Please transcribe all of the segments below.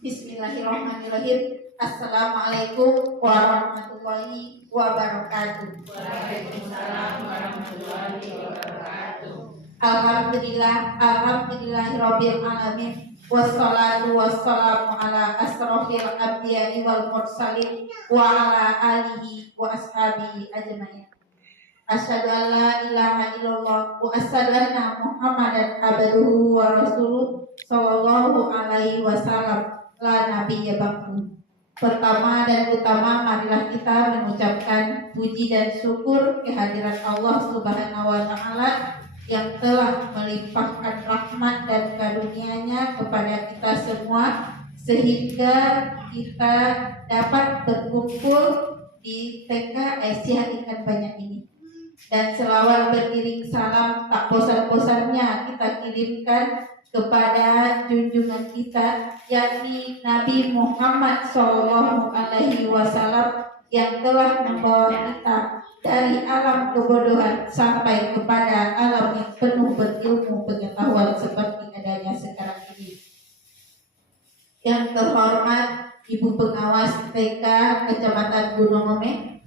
Bismillahirrahmanirrahim. Assalamualaikum warahmatullahi wabarakatuh. Waalaikumsalam warahmatullahi wabarakatuh. Alhamdulillahirabbil alamin. Wassalatu wassalamu ala asrofil anbiya'i wal mursalin wa ala alihi wa ashabihi ajmain. Asyhadu an la ilaha illallah wa asyhadu anna Muhammadan abduhu wa rasuluh sallallahu alaihi wasallam. La nabiyya ba'du. Pertama dan utama, marilah kita mengucapkan puji dan syukur kehadirat Allah Subhanahu wa taala yang telah melimpahkan rahmat dan karunia-Nya kepada kita semua sehingga kita dapat berkumpul di TK Aisyah Ikan Banyak ini. Dan selawat beriring salam tak bosan-bosannya kita kirimkan kepada junjungan kita, yakni Nabi Muhammad Sallallahu Alaihi Wasallam yang telah membawa kita dari alam kebodohan sampai kepada alam yang penuh berilmu pengetahuan seperti adanya sekarang ini. Yang terhormat Ibu Pengawas TK Kecamatan Gunung Omeh,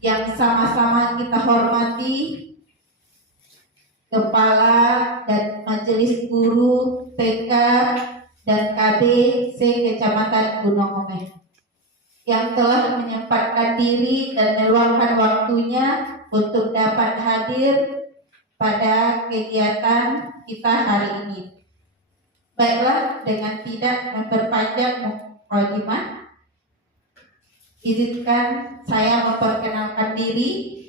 yang sama-sama kita hormati Kepala dan Majelis Guru TK dan KB Kecamatan Gunung Omeh yang telah menyempatkan diri dan meluangkan waktunya untuk dapat hadir pada kegiatan kita hari ini. Baiklah, dengan tidak memperpanjang mukadimah, izinkan saya memperkenalkan diri.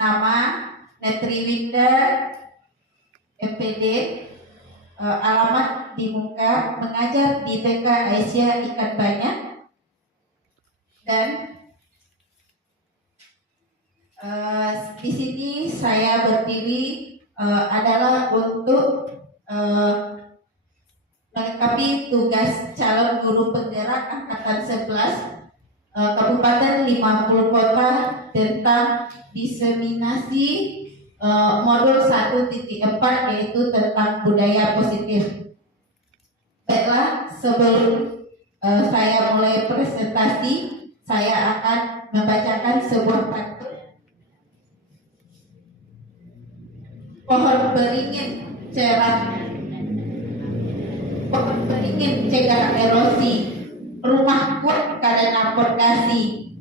Nama Netri Winda, MPD, alamat di muka, mengajar di TK Aisyah Ikan Banyak, dan di sini saya berdiri adalah untuk melengkapi tugas calon guru penggerak angkatan 11 Kabupaten 50 Kota tentang diseminasi modul 1.4 yaitu tentang budaya positif. Baiklah, sebelum saya mulai presentasi, saya akan membacakan sebuah pantun. Pohon beringin cegah erosi, rumah kuat karena pondasi.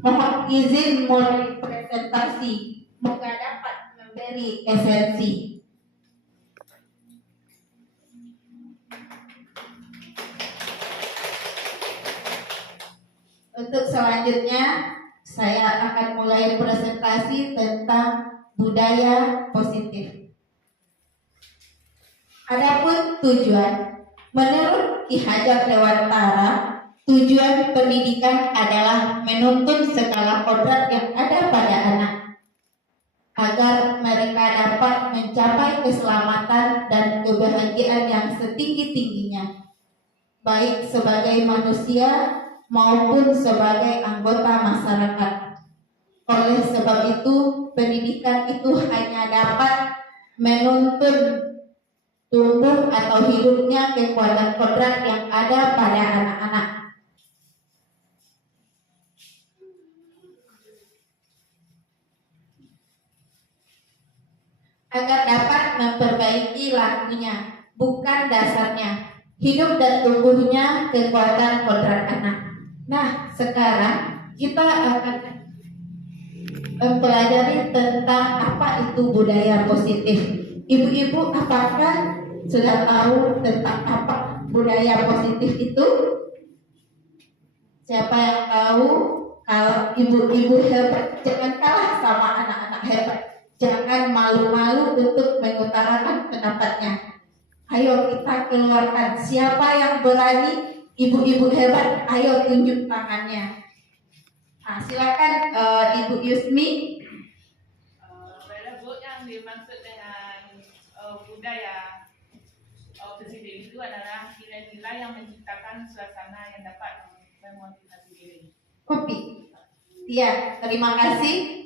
Mohon izin mulai presentasi, semoga dapat memberi esensi. Untuk selanjutnya, saya akan mulai presentasi tentang budaya positif. Adapun tujuan, menurut Ki Hajar Dewantara, tujuan pendidikan adalah menuntun segala kodrat yang ada pada anak agar mereka dapat mencapai keselamatan dan kebahagiaan yang setinggi-tingginya, baik sebagai manusia maupun sebagai anggota masyarakat. Oleh sebab itu, pendidikan itu hanya dapat menuntun tumbuh atau hidupnya kekuatan kodrat yang ada pada anak-anak. Agar dapat memperbaiki lakunya, bukan dasarnya, hidup dan tumbuhnya kekuatan kodrat anak. Nah, sekarang kita akan mempelajari tentang apa itu budaya positif. Ibu-ibu, apakah sudah tahu tentang apa budaya positif itu? Siapa yang tahu? Kalau ibu-ibu hebat, jangan kalah sama anak-anak hebat. Jangan malu-malu untuk mengutarakan pendapatnya. Ayo kita keluarkan. Siapa yang berani? Ibu-ibu hebat, ayo tunjuk tangannya. Nah, silakan Ibu Yusmi. Yang dimaksud dengan budaya positif itu adalah nilai-nilai yang menciptakan suasana yang dapat memotivasi diri. Kopi. Ya, terima kasih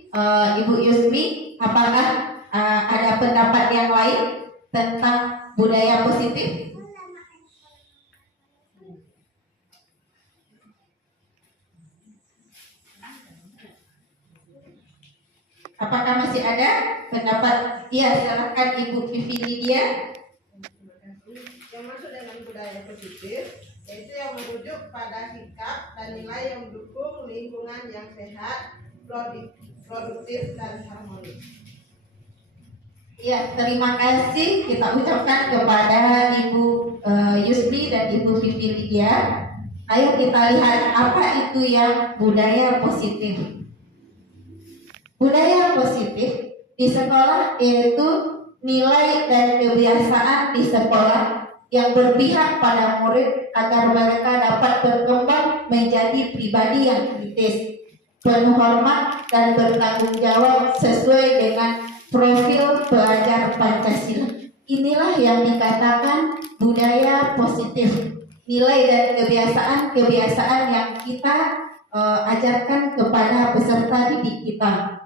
Ibu Yusmi. Apakah ada pendapat yang lain tentang budaya positif? Apakah masih ada pendapat? Ya, silakan Ibu Vivi Lydia. Terima kasih. Yang masuk dalam budaya positif yaitu yang merujuk pada sikap dan nilai yang mendukung lingkungan yang sehat, produktif dan harmonis. Ya, terima kasih kita ucapkan kepada Ibu Yusli dan Ibu Vivi Lydia. Ayo kita lihat apa itu yang budaya positif. Budaya positif di sekolah yaitu nilai dan kebiasaan di sekolah yang berpihak pada murid agar mereka dapat berkembang menjadi pribadi yang kritis, penuh hormat dan bertanggung jawab sesuai dengan profil pelajar Pancasila. Inilah yang dikatakan budaya positif. Nilai dan kebiasaan yang kita ajarkan kepada peserta didik kita.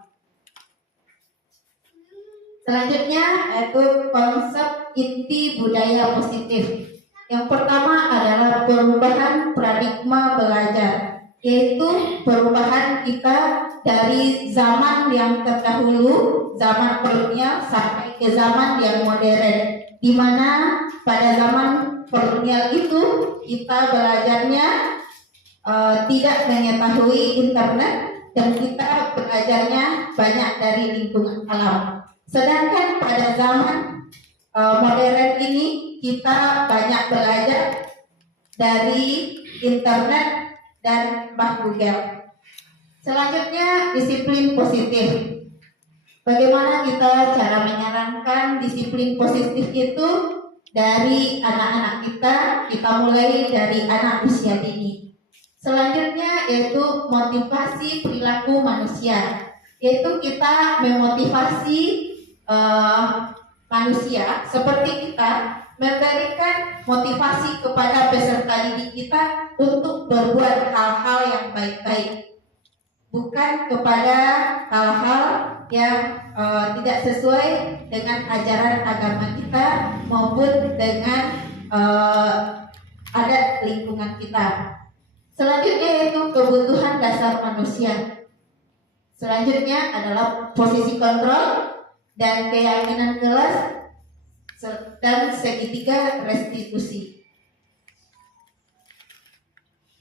Selanjutnya yaitu konsep inti budaya positif. Yang pertama adalah perubahan paradigma belajar, yaitu perubahan kita dari zaman yang terdahulu, zaman kolonial sampai ke zaman yang modern, di mana pada zaman kolonial itu kita belajarnya tidak mengetahui internet dan kita belajarnya banyak dari lingkungan alam. Sedangkan pada zaman modern ini kita banyak belajar dari internet dan Mbah Google. Selanjutnya disiplin positif. Bagaimana kita cara menyarankan disiplin positif itu dari anak-anak kita mulai dari anak usia dini. Selanjutnya yaitu motivasi perilaku manusia, yaitu kita memotivasi manusia seperti kita memberikan motivasi kepada peserta didik kita untuk berbuat hal-hal yang baik-baik, bukan kepada hal-hal yang tidak sesuai dengan ajaran agama kita maupun dengan adat lingkungan kita. Selanjutnya yaitu kebutuhan dasar manusia. Selanjutnya adalah posisi kontrol dan keyakinan kelas dan segitiga restitusi.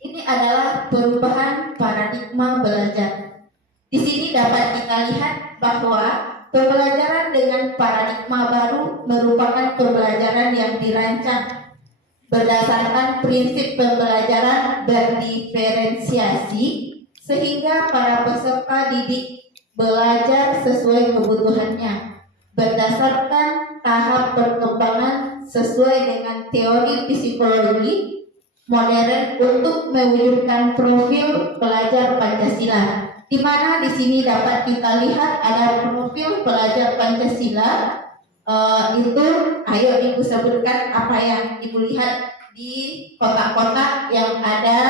Ini adalah perubahan paradigma belajar. Di sini dapat kita lihat bahwa pembelajaran dengan paradigma baru merupakan pembelajaran yang dirancang berdasarkan prinsip pembelajaran berdiferensiasi sehingga para peserta didik belajar sesuai kebutuhannya berdasarkan tahap perkembangan sesuai dengan teori psikologi modern untuk mewujudkan profil pelajar Pancasila. Di mana di sini dapat kita lihat ada profil pelajar Pancasila. Itu ayo Ibu sebutkan apa yang Ibu lihat di kotak-kotak yang ada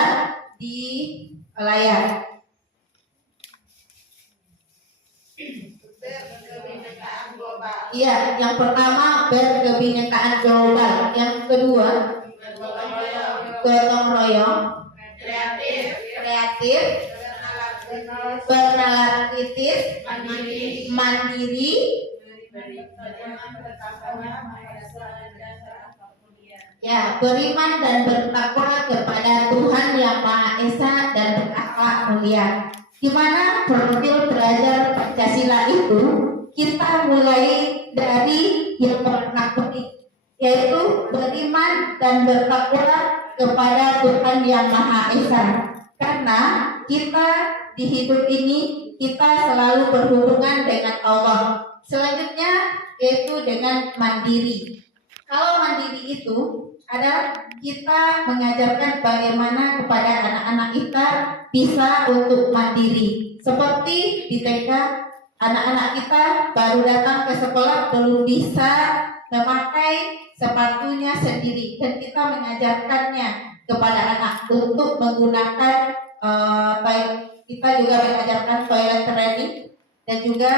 di layar. Berkebinekaan global. Iya, yang pertama berkebinekaan global, yang kedua gotong royong, kreatif, bernalar kritis, mandiri, ya, beriman dan bertakwa kepada Tuhan Yang Maha Esa dan berakhlak mulia. Di mana profil pelajar Pancasila itu kita mulai dari yang pertama, yaitu beriman dan bertakwa kepada Tuhan Yang Maha Esa. Karena kita di hidup ini kita selalu berhubungan dengan Allah. Selanjutnya yaitu dengan mandiri. Kalau mandiri itu adalah kita mengajarkan bagaimana kepada anak-anak kita bisa untuk mandiri. Seperti di TK, anak-anak kita baru datang ke sekolah belum bisa memakai sepatunya sendiri dan kita mengajarkannya kepada anak untuk menggunakan kita juga mengajarkan toilet training dan juga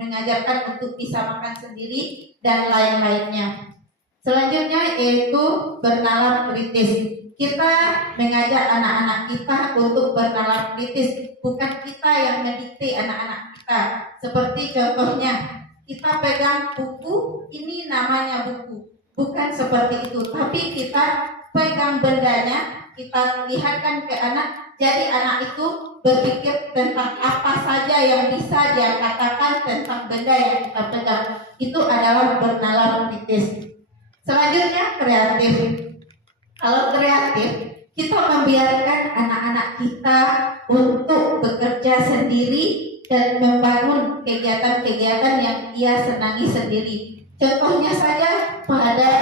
mengajarkan untuk bisa makan sendiri dan lain-lainnya. Selanjutnya yaitu bernalar kritis. Kita mengajak anak-anak kita untuk bernalar kritis, bukan kita yang mendikte anak-anak kita. Seperti contohnya, kita pegang buku, ini namanya buku, bukan seperti itu. Tapi kita pegang bendanya, kita lihatkan ke anak, jadi anak itu berpikir tentang apa saja yang bisa dia katakan tentang benda yang kita pegang. Itu adalah bernalar kritis. Selanjutnya kreatif. Kalau kreatif, kita membiarkan anak-anak kita untuk bekerja sendiri dan membangun kegiatan-kegiatan yang ia senangi sendiri. Contohnya saja pada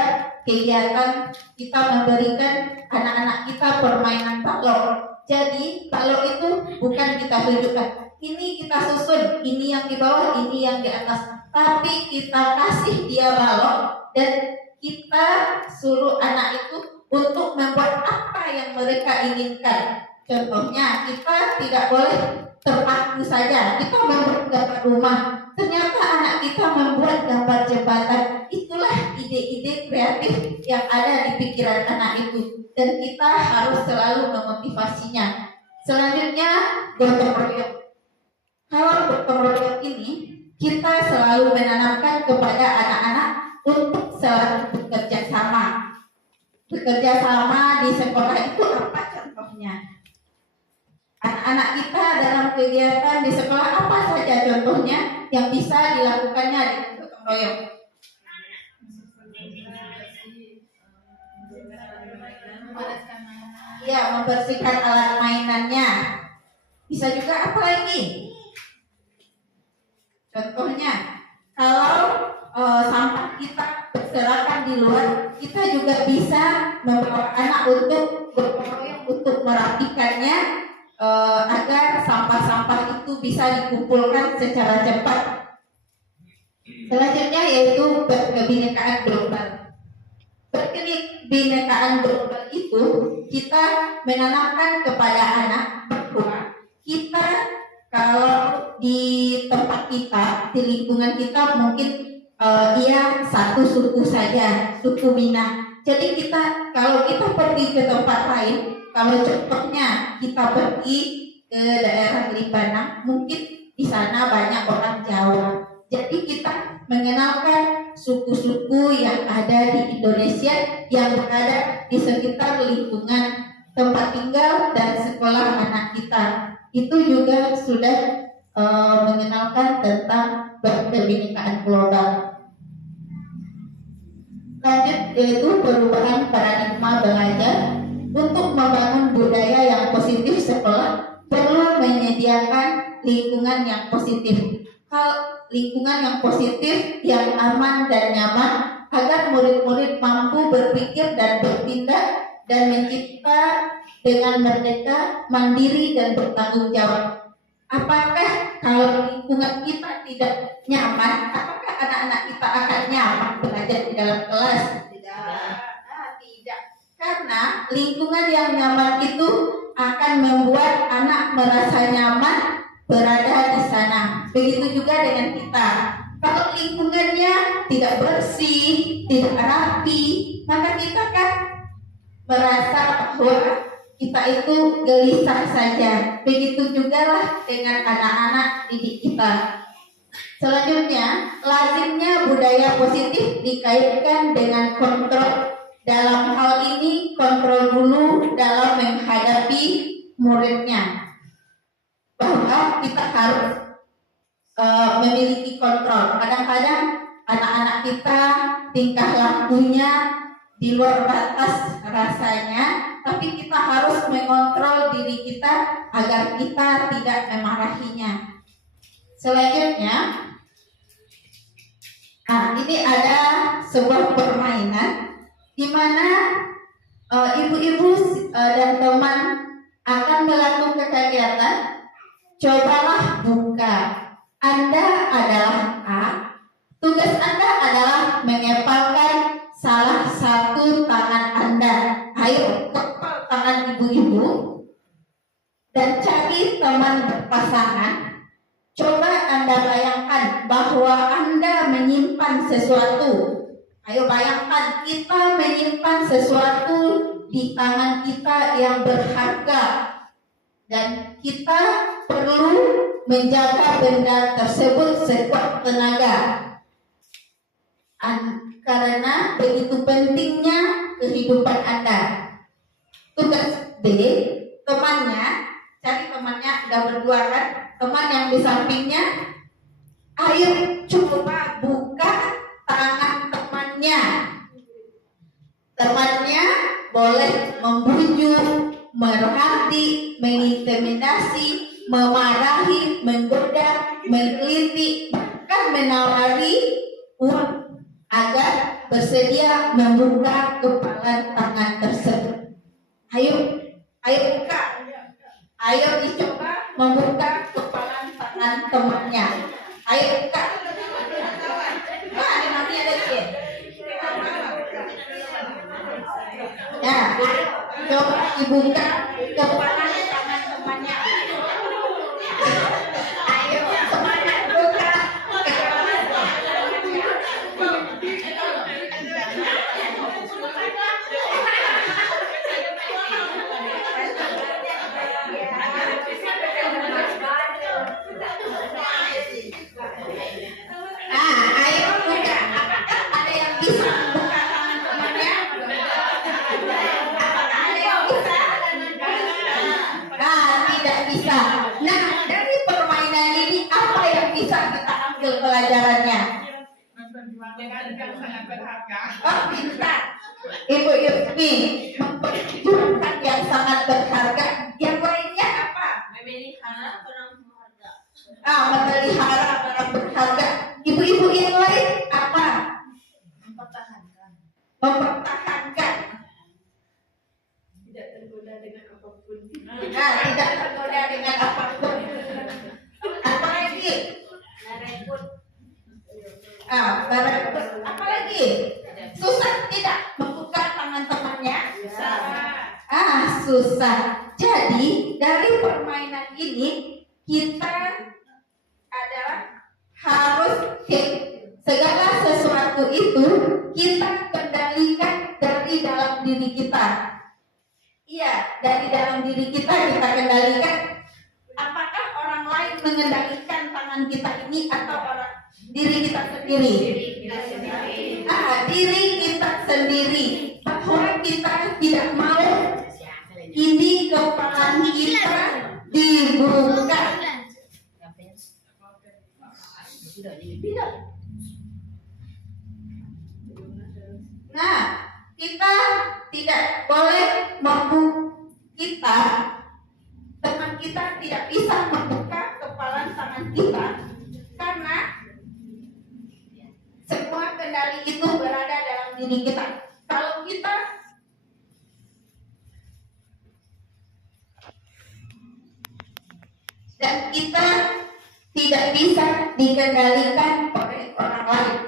kegiatan kita memberikan anak-anak kita permainan balok. Jadi balok itu bukan kita tunjukkan, ini kita susun, ini yang di bawah, ini yang di atas. Tapi kita kasih dia balok dan kita suruh anak itu untuk membuat apa yang mereka inginkan. Contohnya, kita tidak boleh terpaku saja. Kita membuat gambar rumah, ternyata anak kita membuat gambar jembatan. Itulah ide-ide kreatif yang ada di pikiran anak itu, dan kita harus selalu memotivasinya. Selanjutnya, gotong royong. Kalau gotong royong ini, kita selalu menanamkan kepada anak-anak untuk selalu bekerja sama. Bekerja sama di sekolah itu apa contohnya? Anak-anak kita dalam kegiatan di sekolah apa saja contohnya yang bisa dilakukannya dengan gotong royong? Ya, membersihkan alat mainannya. Bisa juga apa lagi? Contohnya, kalau sampah kita berserakan di luar, kita juga bisa membawa anak untuk bergotong untuk merapikannya agar sampah-sampah itu bisa dikumpulkan secara cepat. Selanjutnya yaitu kebinekaan global. Kebinekaan global itu kita menanamkan kepada anak bahwa kita kalau di tempat kita, di lingkungan kita mungkin ia satu suku saja, suku Minang. Jadi kalau kita pergi ke tempat lain, kalau contohnya kita pergi ke daerah Limbanang, mungkin di sana banyak orang Jawa. Jadi kita mengenalkan suku-suku yang ada di Indonesia yang berada di sekitar lingkungan tempat tinggal dan sekolah anak kita. Itu juga sudah mengenalkan tentang kebinekaan global. Lanjut yaitu perubahan paradigma belajar. Untuk membangun budaya yang positif sekolah perlu menyediakan lingkungan yang positif. Lingkungan yang positif, yang aman dan nyaman agar murid-murid mampu berpikir dan bertindak dan mencipta dengan merdeka, mandiri dan bertanggung jawab. Apakah kalau lingkungan kita tidak nyaman, apakah anak-anak kita akan nyaman belajar di dalam kelas? Tidak. Karena lingkungan yang nyaman itu akan membuat anak merasa nyaman berada di sana. Begitu juga dengan kita. Kalau lingkungannya tidak bersih, tidak rapi, maka kita kan merasa bahwa kita itu gelisah saja. Begitu juga lah dengan anak-anak didik kita. Selanjutnya, lazimnya budaya positif dikaitkan dengan kontrol. Dalam hal ini kontrol guru dalam menghadapi muridnya, bahwa kita harus memiliki kontrol. Kadang-kadang anak-anak kita tingkah lakunya di luar batas rasanya, tapi kita harus mengontrol diri kita agar kita tidak memarahinya. Selanjutnya, ini ada sebuah permainan di mana ibu-ibu dan teman akan melakukan kegiatan. Cobalah buka. Anda adalah A. Tugas Anda adalah mengepalkan salah satu tangan Anda. Ayo kepal tangan ibu-ibu dan cari teman berpasangan. Coba Anda bayangkan bahwa Anda menyimpan sesuatu. Ayo bayangkan kita menyimpan sesuatu di tangan kita yang berharga dan kita perlu menjaga benda tersebut sekuat tenaga. Karena begitu pentingnya kehidupan Anda. Tugas B, temannya, cari temannya, udah berdua kan? Teman yang di sampingnya, ayo coba buka tangan temannya. Temannya boleh membujuk, merhati, mengintimidasi, memarahi, menggoda, mengkritik, bahkan menawari uang agar bersedia membuka kepalan tangan tersebut. Ayo buka, ayo dicoba membuka kepalan tangan temannya. Ayo buka. Ada mami ada sih. Ya, coba dibuka kepalan tangan temannya. Ayo semangat buka kepalan tangannya. Ayo buka. Apakah ada yang bisa membuka tangan temannya? Apakah ada yang bisa? Tidak bisa. Nah, dari permainan ini apa yang bisa kita ambil pelajarannya? Dengan yang sangat berharga. Oh, bisa. Ibu Yusmi memperjuangkan yang sangat berharga. Yang lainnya apa? Memelihara barang berharga. Memelihara barang berharga. Ibu-ibu yang lain apa? Mempertahankan. Mempertahankan. Tidak tergoda dengan apapun. Tidak tergoda dengan apapun. Apa lagi? Merekrut. Berebut. Apa lagi? Susah tidak membuka tangan temannya? Susah. Jadi dari permainan ini kita adalah harus segala sesuatu itu kita kendalikan dari dalam diri kita. Iya, dari dalam diri kita kendalikan. Apakah orang lain mengendalikan tangan kita ini atau diri kita sendiri? Diri kita sendiri. Bahwa kita tidak mau ini kepala kita dibuka. Nah, kita tidak boleh membuka teman kita tidak bisa membuka kepalan tangan kita karena semua kendali itu berada dalam diri kita. Kalau kita dan kita tidak bisa dikendalikan oleh orang lain.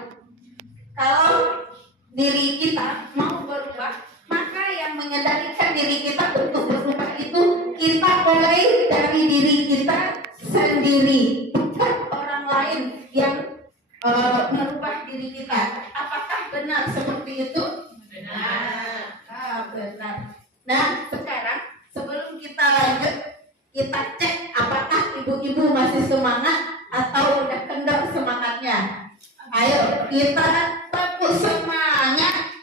Kalau diri kita mau berubah, maka yang mengendalikan diri kita untuk berubah itu kita mulai dari diri kita sendiri, bukan orang lain yang merubah diri kita. Apakah benar seperti itu? Benar. Benar. Nah, sekarang sebelum kita lanjut, kita cek apakah ibu-ibu masih semangat atau udah kendor semangatnya. Ayo kita tepuk semangat.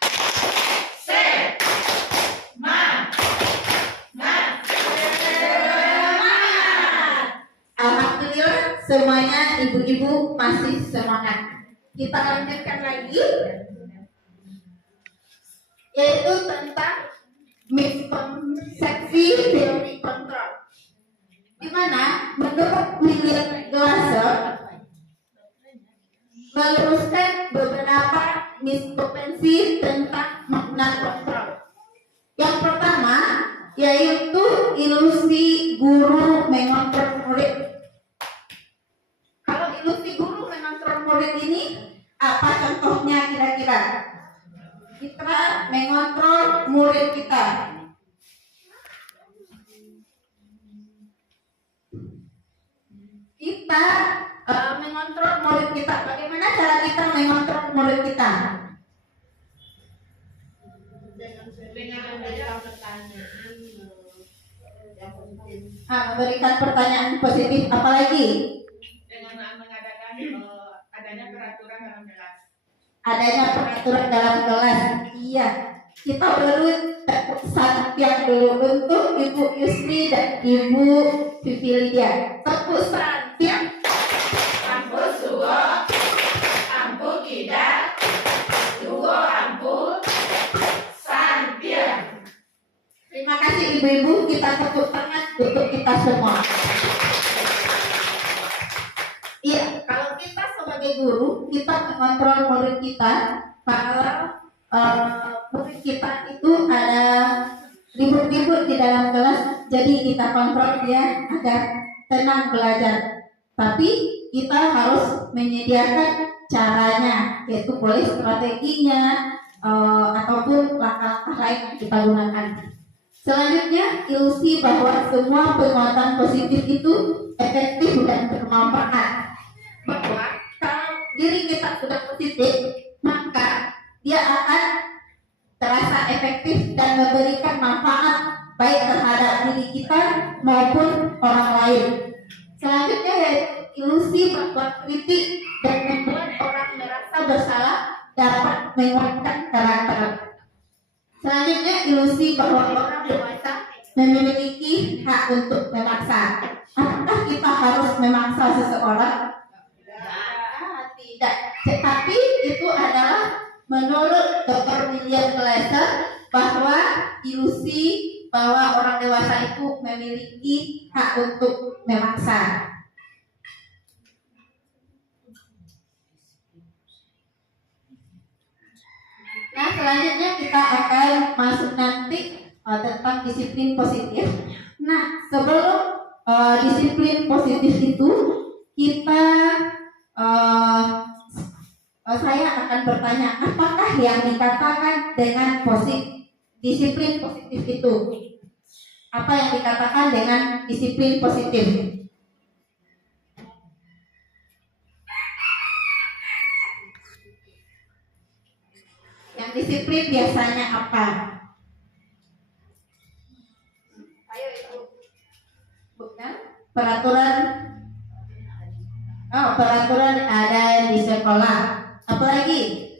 Alhamdulillah semuanya ibu-ibu masih semangat. Kita lanjutkan lagi, yaitu tentang miskonsepsi teori kontrol. Di mana menurut William Glasser meluruskan beberapa miskonsepsi tentang makna kontrol. Yang pertama yaitu ilusi guru mengontrol murid. Kalau ilusi guru mengontrol murid ini apa contohnya kira-kira? Kita mengontrol murid kita. Kita mengontrol murid kita. Bagaimana cara kita mengontrol murid kita? Memberikan pertanyaan positif apalagi? Dengan mengadakan adanya peraturan dalam kelas. Adanya peraturan dalam kelas. Iya, kita perlu tepuk tangan yang dulu untuk Ibu Yusri dan Ibu Vivi Lydia. Tepuk tangan yang Ampun suwo, ampun tidak, suwo ampun, santia. Terima kasih ibu-ibu, kita tepuk tangan untuk kita semua. Iya, kalau kita sebagai guru, kita mengontrol murid kita. Kalau murid kita itu ada ribut-ribut di dalam kelas, jadi kita kontrol dia agar tenang belajar. Tapi kita harus menyediakan caranya, yaitu boleh strateginya ataupun langkah-langkah lain yang kita gunakan. Selanjutnya, ilusi bahwa semua penguatan positif itu efektif dan bermanfaat. Bahwa kalau diri kita sudah positif, maka dia akan terasa efektif dan memberikan manfaat baik terhadap diri kita maupun orang lain. Selanjutnya yaitu ilusi bahwa kritik dan membuat orang merasa bersalah dapat menguatkan karakter. Selanjutnya ilusi bahwa orang dewasa memiliki hak untuk memaksa. Apakah kita harus memaksa seseorang? Tidak. Tetapi itu adalah menurut Dr. William Glasser bahwa ilusi bahwa orang dewasa itu memiliki hak untuk memaksa. Nah, selanjutnya kita akan masuk nanti tentang disiplin positif. Nah, sebelum disiplin positif itu kita saya akan bertanya, apakah yang dikatakan dengan disiplin positif itu? Apa yang dikatakan dengan disiplin positif? Yang disiplin biasanya apa? Ayo Ibu. Bukan? Peraturan ada di sekolah. Apalagi?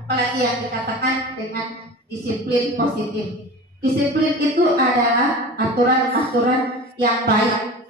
Apalagi yang dikatakan dengan disiplin positif? Disiplin itu adalah aturan-aturan yang baik.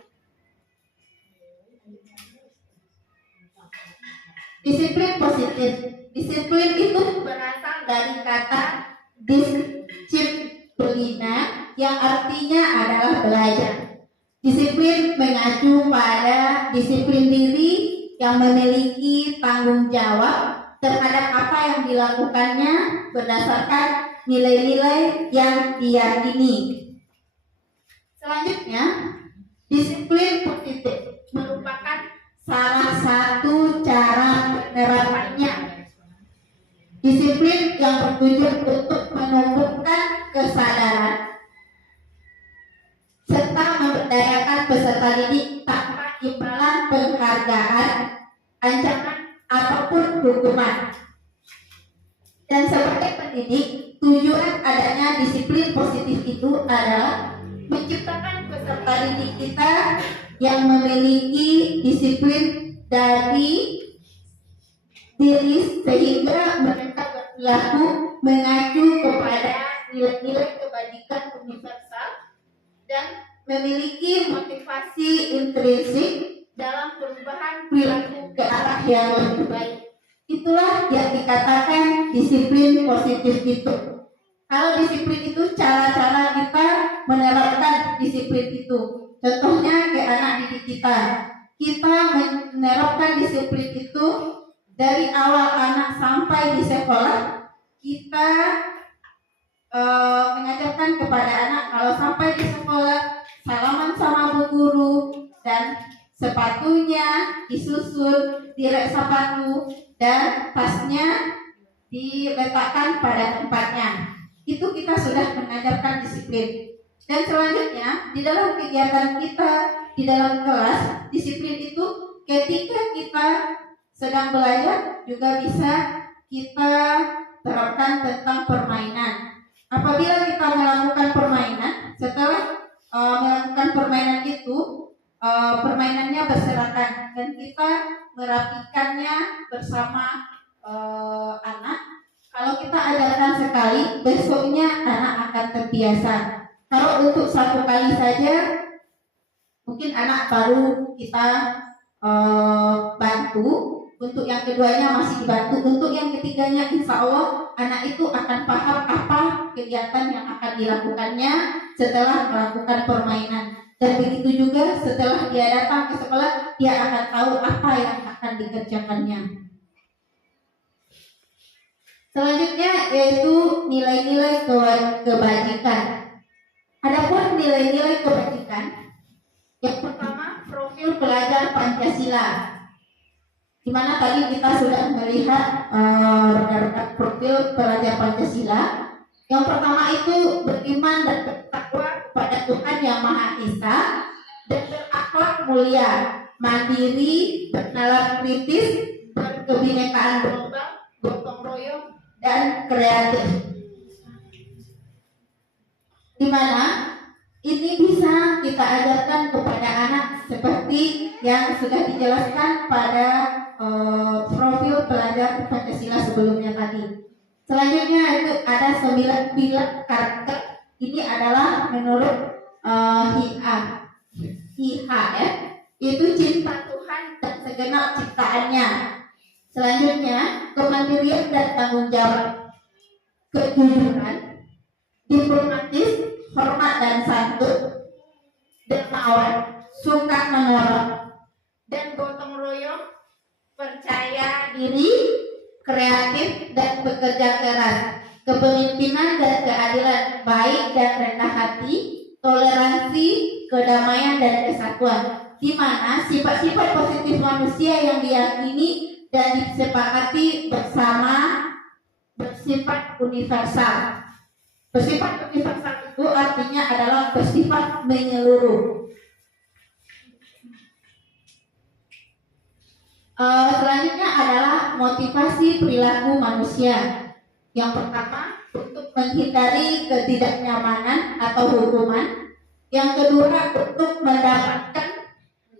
Disiplin positif. Disiplin itu berasal dari kata disiplina yang artinya adalah belajar. Disiplin mengacu pada disiplin diri yang memiliki tanggung jawab terhadap apa yang dilakukannya berdasarkan nilai-nilai yang diyakini. Selanjutnya, disiplin positif merupakan salah satu cara penerapannya. Disiplin yang bertujuan untuk menumbuhkan kesadaran serta memberdayakan peserta didik tanpa imbalan penghargaan, ancaman ataupun hukuman. Dan sebagai pendidik, tujuan adanya disiplin positif itu adalah menciptakan peserta didik kita yang memiliki disiplin dari diri sehingga mereka berlaku mengacu kepada nilai-nilai kebajikan universal dan memiliki motivasi intrinsik dalam perubahan perilaku ke arah yang lebih baik. Itulah yang dikatakan disiplin positif itu. Kalau disiplin itu cara-cara kita menerapkan disiplin itu. Contohnya ke anak didik kita. Kita menerapkan disiplin itu dari awal anak sampai di sekolah. Kita mengajarkan kepada anak kalau sampai di sekolah salaman sama bu guru dan sepatunya disusun, direk sepatu dan tasnya diletakkan pada tempatnya. Itu kita sudah mengajarkan disiplin. Dan selanjutnya di dalam kegiatan kita di dalam kelas, disiplin itu ketika kita sedang belajar juga bisa kita terapkan tentang permainan. kita ajarkan sekali, besoknya anak akan terbiasa. Kalau untuk satu kali saja, mungkin anak baru kita bantu. Untuk yang keduanya masih dibantu. Untuk yang ketiganya, insya Allah anak itu akan paham apa kegiatan yang akan dilakukannya setelah melakukan permainan. Dan begitu juga setelah dia datang ke sekolah, dia akan tahu apa yang akan dikerjakannya. Selanjutnya yaitu nilai-nilai kebajikan. Adapun nilai-nilai kebajikan, yang pertama profil pelajar Pancasila, di mana tadi kita sudah melihat rekan-rekan profil pelajar Pancasila. Yang pertama itu beriman dan bertakwa kepada Tuhan Yang Maha Esa dan berakhlak mulia, mandiri, bernalar kritis, berkebinekaan global, gotong royong, dan kreatif. Di mana ini bisa kita ajarkan kepada anak seperti yang sudah dijelaskan pada profil pelajar Pancasila sebelumnya tadi. Selanjutnya itu ada 9 pilar karakter. Ini adalah menurut IHF, itu cinta Tuhan dan segenap ciptaannya. Selanjutnya kemandirian dan tanggung jawab, kejujuran, diplomatis, hormat dan santun, dermawan, suka menolong, dan gotong royong, percaya diri, kreatif dan bekerja keras, kepemimpinan dan keadilan, baik dan rendah hati, toleransi, kedamaian dan kesatuan. Di mana sifat-sifat positif manusia yang diyakini dan disepakati bersama bersifat universal. Bersifat universal itu artinya adalah bersifat menyeluruh. Selanjutnya adalah motivasi perilaku manusia. Yang pertama, untuk menghindari ketidaknyamanan atau hukuman. Yang kedua, untuk mendapatkan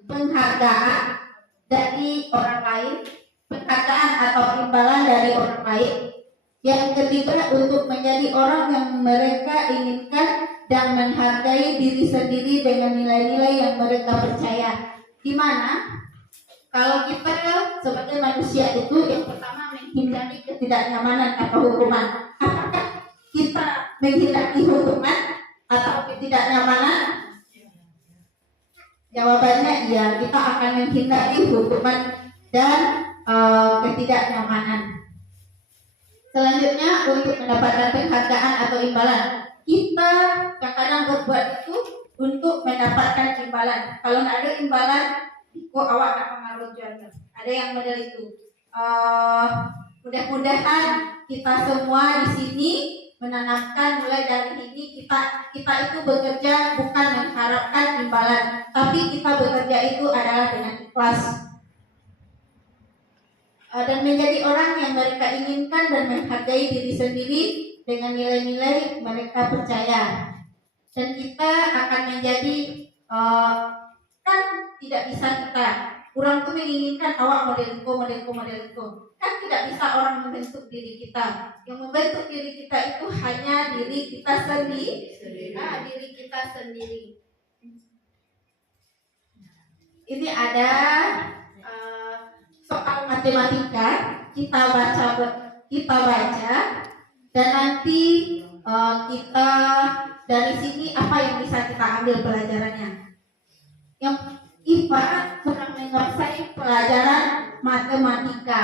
penghargaan dari orang lain, penghargaan atau imbalan dari orang lain. Yang ketiga, untuk menjadi orang yang mereka inginkan dan menghargai diri sendiri dengan nilai-nilai yang mereka percaya. Di mana kalau kita sebagai manusia itu yang pertama menghindari ketidaknyamanan atau hukuman. Apakah kita menghindari hukuman atau ketidaknyamanan? Jawabannya iya, kita akan menghindari hukuman dan ketidaknyamanan. Selanjutnya untuk mendapatkan penghargaan atau imbalan, kita kadang berbuat itu untuk mendapatkan imbalan. Kalau tidak ada imbalan, kok awak tak pengaruh juga. Ada yang model itu. Mudah-mudahan kita semua di sini menanamkan mulai dari ini kita itu bekerja bukan mengharapkan imbalan, tapi kita bekerja itu adalah dengan ikhlas. Dan menjadi orang yang mereka inginkan dan menghargai diri sendiri dengan nilai-nilai mereka percaya. Dan kita akan menjadi kan tidak bisa kita orang tuh menginginkan awak modelku kan tidak bisa orang membentuk diri kita. Yang membentuk diri kita itu hanya diri kita sendiri. Diri kita sendiri. Ini ada soal matematika, kita baca dan nanti kita dari sini apa yang bisa kita ambil pelajarannya. Yang IPA kurang menguasai pelajaran matematika,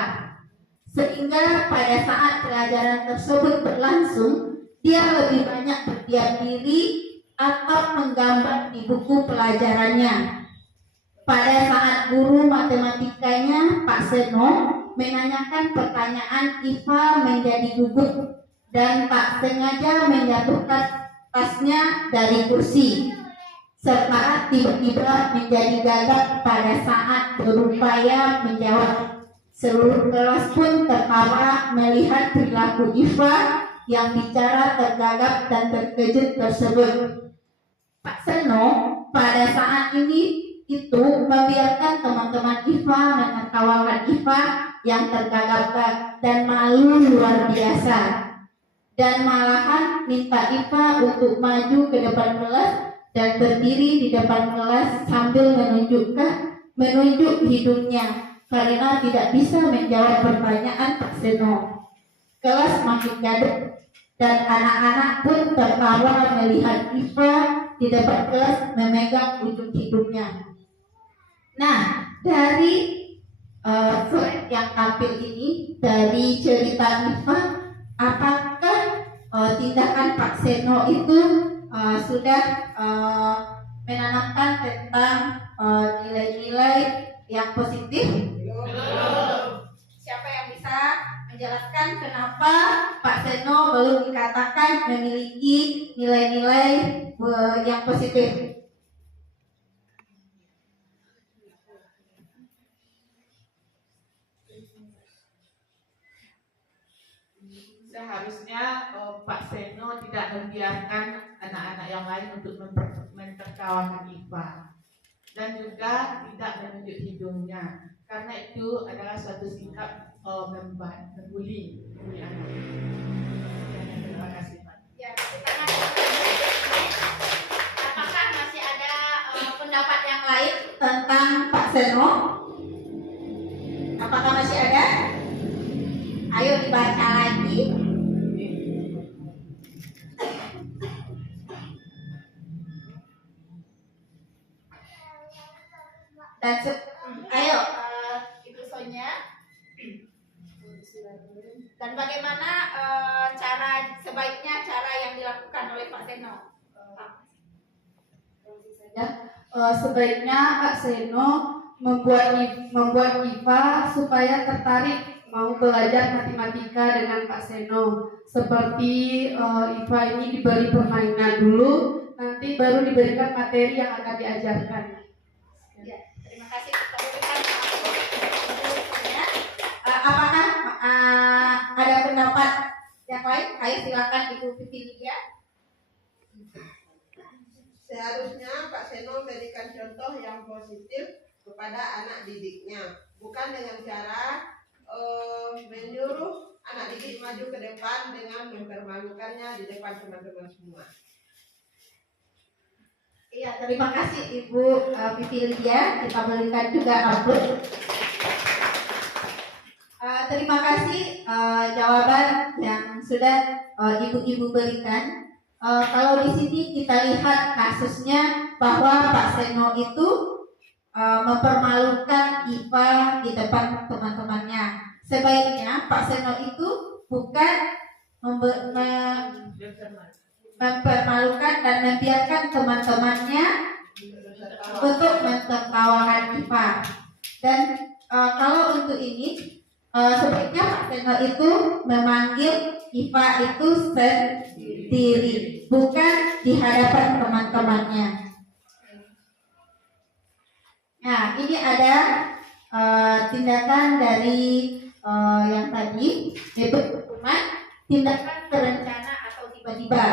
sehingga pada saat pelajaran tersebut berlangsung dia lebih banyak berdiam diri atau menggambar di buku pelajarannya. Pada saat guru matematikanya Pak Seno menanyakan pertanyaan, IPA menjadi gugup dan tak sengaja menjatuhkan tasnya dari kursi, serta tiba-tiba menjadi gagap pada saat berupaya menjawab. Seluruh kelas pun tertawa melihat perilaku IPA yang bicara tergagap dan terkejut tersebut. Pak Seno pada saat ini itu membiarkan teman-teman IPA menertawakan IPA yang tergagap dan malu luar biasa. dan malahan minta IPA untuk maju ke depan kelas dan berdiri di depan kelas sambil menunjuk hidungnya karena tidak bisa menjawab pertanyaan Pak Seno. Kelas makin gaduh dan anak-anak pun tertawa melihat IPA di depan kelas memegang ujung hidungnya. Nah, dari slide yang tampil ini, dari cerita IPA, apakah tindakan Pak Seno itu sudah menanamkan tentang nilai-nilai yang positif? Siapa yang bisa menjelaskan kenapa Pak Seno belum dikatakan memiliki nilai-nilai yang positif? Seharusnya Pak Seno tidak membiarkan anak-anak yang lain untuk mentertawakan IPA dan juga tidak menunjuk hidungnya, karena itu adalah suatu sikap membuli anak. Terima kasih, Pak. Ya, apakah masih ada pendapat yang lain tentang Pak Seno? Apakah masih ada? Ayo dibaca lagi. Dan ayo Ibu Sonya. Dan bagaimana sebaiknya cara yang dilakukan oleh Pak Seno? Sebaiknya Pak Seno membuat IPA supaya tertarik mau belajar matematika dengan Pak Seno. Seperti IPA ini diberi permainan dulu, nanti baru diberikan materi yang akan diajarkan. Ya, terima kasih. Apakah ada pendapat yang lain? Ayo silakan Ibu Fitria. Seharusnya Pak Seno memberikan contoh yang positif kepada anak didiknya, bukan dengan cara menyuruh anak didik maju ke depan dengan mempermalukannya di depan teman-teman semua. Iya, terima kasih Ibu Fitria. Kita berikan juga aplaus. Terima kasih jawaban yang sudah ibu-ibu berikan. Kalau di sini kita lihat kasusnya bahwa Pak Seno itu mempermalukan IPA di depan teman-temannya. Sebaiknya Pak Seno itu bukan mempermalukan dan membiarkan teman-temannya untuk mentertawakan IPA. Dan kalau untuk ini sebaiknya Pak Seno itu memanggil IPA itu sendiri, bukan di hadapan teman-temannya. Nah, ini ada tindakan dari yang tadi, yaitu hukuman, tindakan terencana atau tiba-tiba.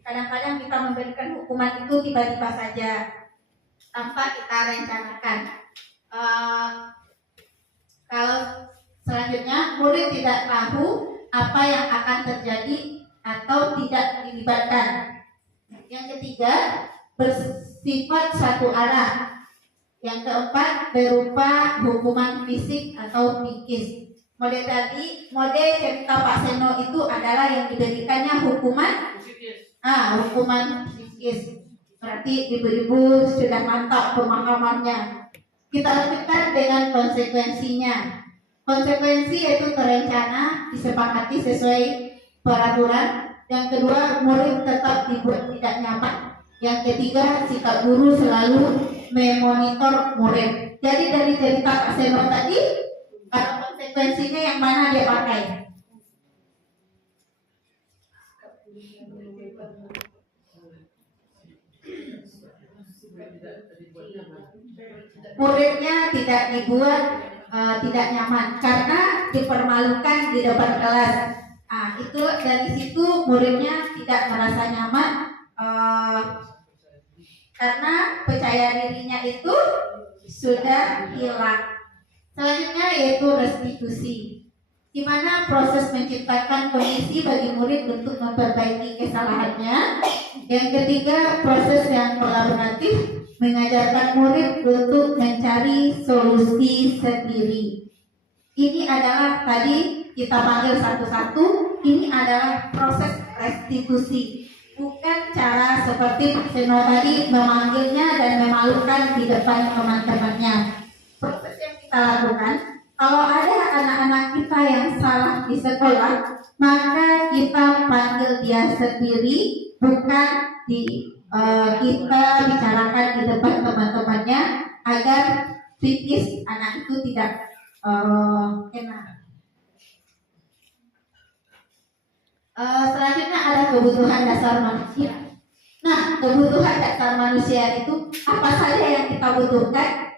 Kadang-kadang kita memberikan hukuman itu tiba-tiba saja, tanpa kita rencanakan. Kalau selanjutnya, murid tidak tahu apa yang akan terjadi atau tidak dilibatkan. Yang ketiga, bersifat satu arah. Yang keempat, berupa hukuman fisik atau psikis. Model cerita Pak Seno itu adalah yang diberikannya hukuman psikis. Berarti ibu-ibu sudah mantap pemahamannya. Kita lanjutkan dengan konsekuensinya. Konsekuensi yaitu terencana, disepakati sesuai peraturan. Yang kedua, murid tetap dibuat tidak nyaman. Yang ketiga, sikap guru selalu memonitor murid. Jadi dari cerita Pak Seno tadi, kalau konsekuensinya yang mana dia pakai? Muridnya tidak dibuat tidak nyaman karena dipermalukan di depan kelas. Itu dari situ muridnya tidak merasa nyaman karena percaya dirinya itu sudah hilang. Selanjutnya yaitu restitusi. di mana proses menciptakan kondisi bagi murid untuk memperbaiki kesalahannya. Yang ketiga, proses yang kolaboratif, mengajarkan murid untuk mencari solusi sendiri. Ini adalah tadi kita panggil satu-satu, ini adalah proses restitusi, bukan cara seperti Pak Seno tadi memanggilnya dan memalukan di depan teman-temannya. Proses yang kita lakukan, kalau ada anak-anak kita yang salah di sekolah, maka kita panggil dia sendiri, bukan kita bicarakan di depan teman-temannya agar psikis anak itu tidak kena. Selanjutnya ada kebutuhan dasar manusia. Nah, kebutuhan dasar manusia itu apa saja yang kita butuhkan?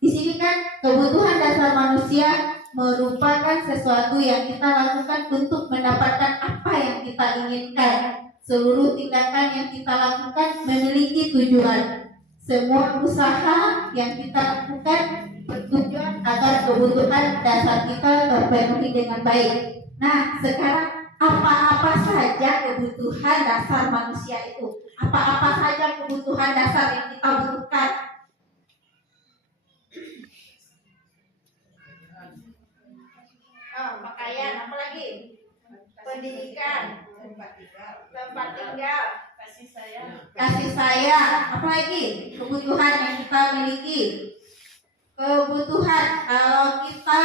Di sini kan kebutuhan dasar manusia merupakan sesuatu yang kita lakukan untuk mendapatkan apa yang kita inginkan. Seluruh tindakan yang kita lakukan memiliki tujuan. Semua usaha yang kita lakukan bertujuan agar kebutuhan dasar kita terpenuhi dengan baik. Nah, sekarang apa-apa saja kebutuhan dasar manusia itu? Apa-apa saja kebutuhan dasar yang kita butuhkan? Pakaian, apa lagi? Pendidikan, tempat tinggal, kasih sayang, apa lagi? Kebutuhan yang kita miliki. Kebutuhan, kalau kita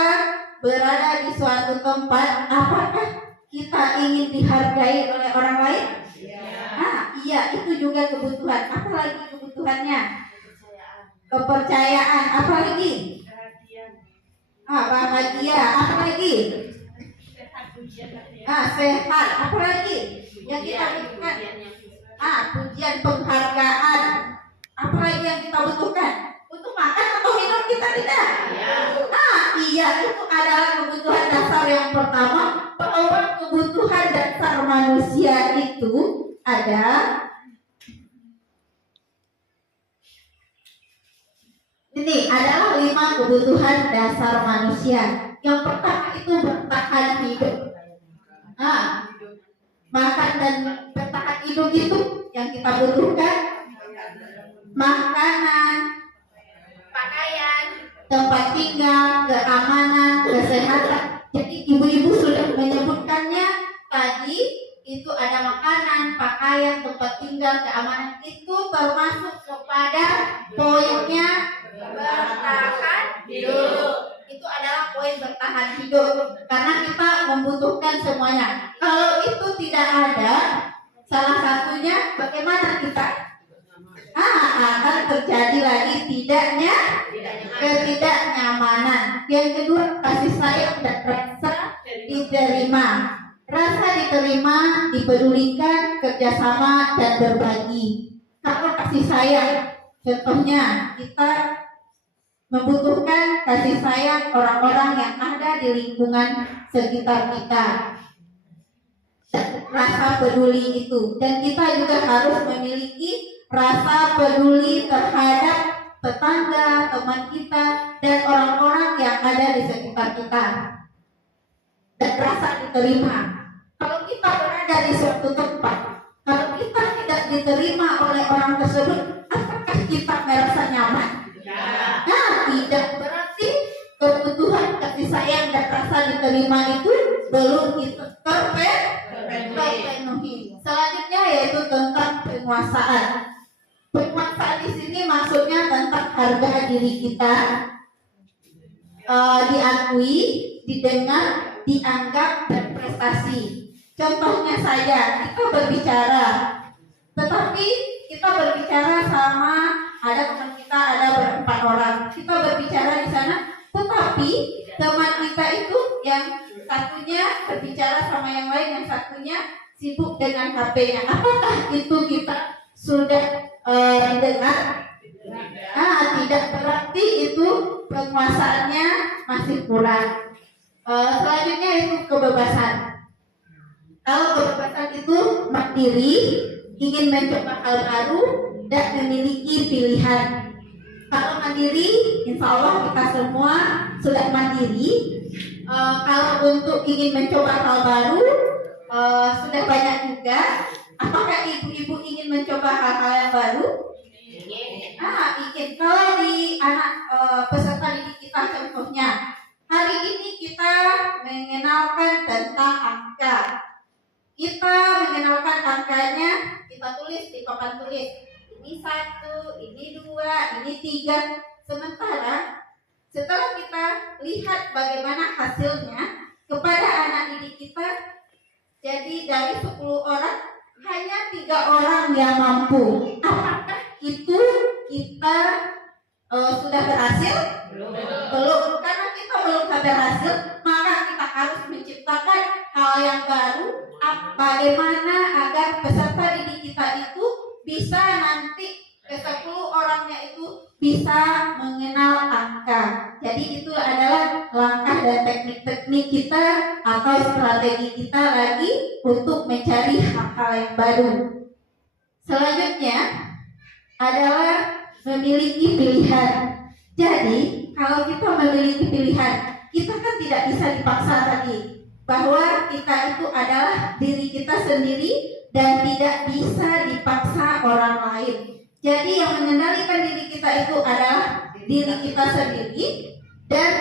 berada di suatu tempat, apakah kita ingin dihargai oleh orang lain? Iya, itu juga kebutuhan. Apa lagi kebutuhannya? Kepercayaan, apa lagi? Bahagia, apa lagi? Sehat, apa lagi? Yang kita butuhkan? Pujian, penghargaan. Apa lagi yang kita butuhkan? Untuk makan atau minum kita tidak? Iya, itu adalah kebutuhan dasar yang pertama. Bahwa kebutuhan dasar manusia itu ada ini adalah 5 kebutuhan dasar manusia. Yang pertama itu bertahan hidup. Makan dan bertahan hidup itu yang kita butuhkan. Makanan, pakaian, tempat tinggal, keamanan, kesehatan. Jadi ibu-ibu sudah menyebutkannya tadi, itu ada makanan, pakaian, tempat tinggal, keamanan. Itu termasuk kepada poinnya bertahan hidup. Itu adalah poin bertahan hidup, karena kita membutuhkan semuanya. Kalau itu tidak ada salah satunya, bagaimana kita? Akan terjadi lagi ketidaknyamanan. Yang kedua, kasih sayang dan rasa diterima. Rasa diterima, dipedulikan, kerjasama dan berbagi. Kalau kasih sayang, contohnya kita membutuhkan kasih sayang orang-orang yang ada di lingkungan sekitar kita. Rasa peduli itu, dan kita juga harus memiliki rasa peduli terhadap tetangga, teman kita, dan orang-orang yang ada di sekitar kita. Dan rasa diterima. Kalau kita berada di suatu tempat, kalau kita tidak diterima oleh orang tersebut, apakah kita merasa nyaman? Tidak, berarti kebutuhan kasih sayang dan rasa diterima itu belum terpenuhi. Selanjutnya yaitu tentang penguasaan. Penguasaan di sini maksudnya tentang harga diri kita, diakui, didengar, dianggap, dan prestasi. Contohnya saja, kita berbicara, tetapi kita berbicara sama ada teman kita, ada berempat orang. Kita berbicara di sana, tetapi teman kita itu yang satunya berbicara sama yang lain, yang satunya sibuk dengan HP-nya. Apakah itu kita sudah dengar? Tidak, berarti itu penguasaannya masih kurang. Selanjutnya itu kebebasan. Kalau kebebasan itu mandiri, ingin mencoba hal baru, dan memiliki pilihan. Kalau mandiri, insya Allah kita semua sudah mandiri, Kalau untuk ingin mencoba hal baru, sudah banyak juga. Apakah ibu-ibu ingin mencoba hal-hal yang baru? Ingin. Kalau di anak peserta didik kita contohnya, hari ini kita mengenalkan tentang angka. Kita mengenalkan angkanya, kita tulis di papan tulis. Ini 1, ini 2, ini 3. Sementara setelah kita lihat bagaimana hasilnya kepada anak didik kita, jadi dari 10 orang hanya 3 orang yang mampu. Apakah itu kita sudah berhasil? Belum. Karena kita belum berhasil, maka kita harus menciptakan hal yang baru. Bagaimana agar peserta didik kita itu bisa nanti ke 10 orangnya itu bisa mengenal angka. Jadi itu adalah langkah dan teknik-teknik kita atau strategi kita lagi untuk mencari hal-hal yang baru. Selanjutnya adalah memiliki pilihan. Jadi kalau kita memiliki pilihan, kita kan tidak bisa dipaksa tadi, bahwa kita itu adalah diri kita sendiri dan tidak bisa dipaksa orang lain. Jadi yang mengendalikan diri kita itu adalah diri kita sendiri, dan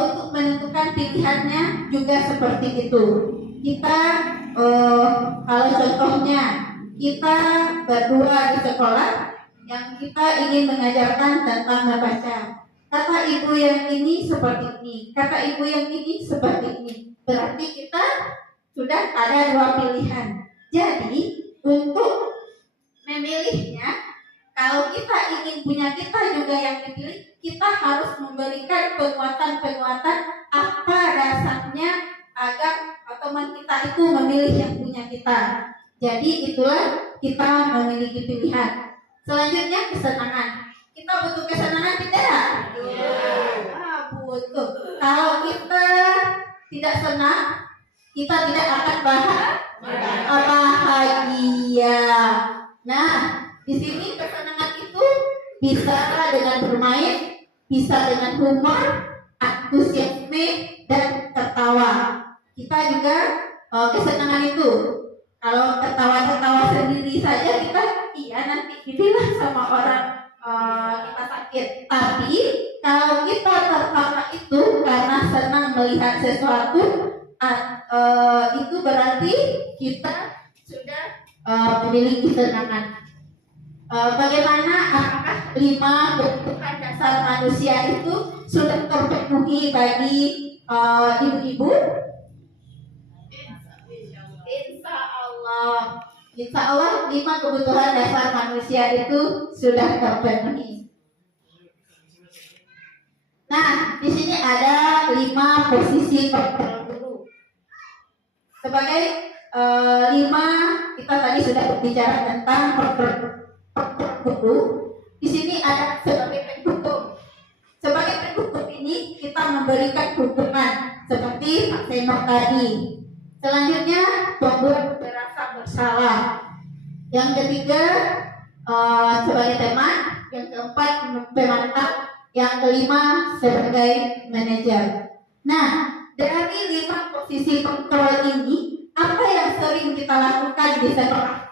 untuk menentukan pilihannya juga seperti itu. Kita kalau contohnya kita berdua di sekolah yang kita ingin mengajarkan tentang membaca. Kata ibu yang ini seperti ini, kata ibu yang ini seperti ini. Berarti kita sudah ada 2 pilihan. Jadi untuk memilihnya, kalau kita ingin punya kita juga yang dipilih, kita harus memberikan penguatan-penguatan apa dasarnya agar teman kita itu memilih yang punya kita. Jadi itulah kita memiliki pilihan. Selanjutnya kesenangan. Kita butuh kesenangan tidak? Butuh. Kalau kita tidak senang, kita tidak akan bahagia. Nah, di sini kesenangan itu bisa dengan bermain, bisa dengan humor, antusiasme, dan tertawa. Kita juga kesenangan itu. Kalau tertawa-tertawa sendiri saja kita nanti dibilang sama orang kita sakit. Tapi kalau kita tertawa itu karena senang melihat sesuatu, itu berarti kita sudah memiliki kesenangan. Bagaimana apakah 5 kebutuhan dasar manusia itu sudah terpenuhi bagi ibu-ibu? Insya Allah 5 kebutuhan dasar manusia itu sudah terpenuhi. Nah, di sini ada 5 posisi kontrol guru. Sebagai 5, kita tadi sudah berbicara tentang kontrol guru. Di sini ada sebagai penghukum. Sebagai penghukum ini kita memberikan hukuman seperti Pak Senok tadi. Selanjutnya pembuat merasa bersalah. Yang ketiga sebagai teman. Yang keempat pemantau. Yang kelima sebagai manajer. Nah, dari 5 posisi kontrol ini, apa yang sering kita lakukan di sekolah?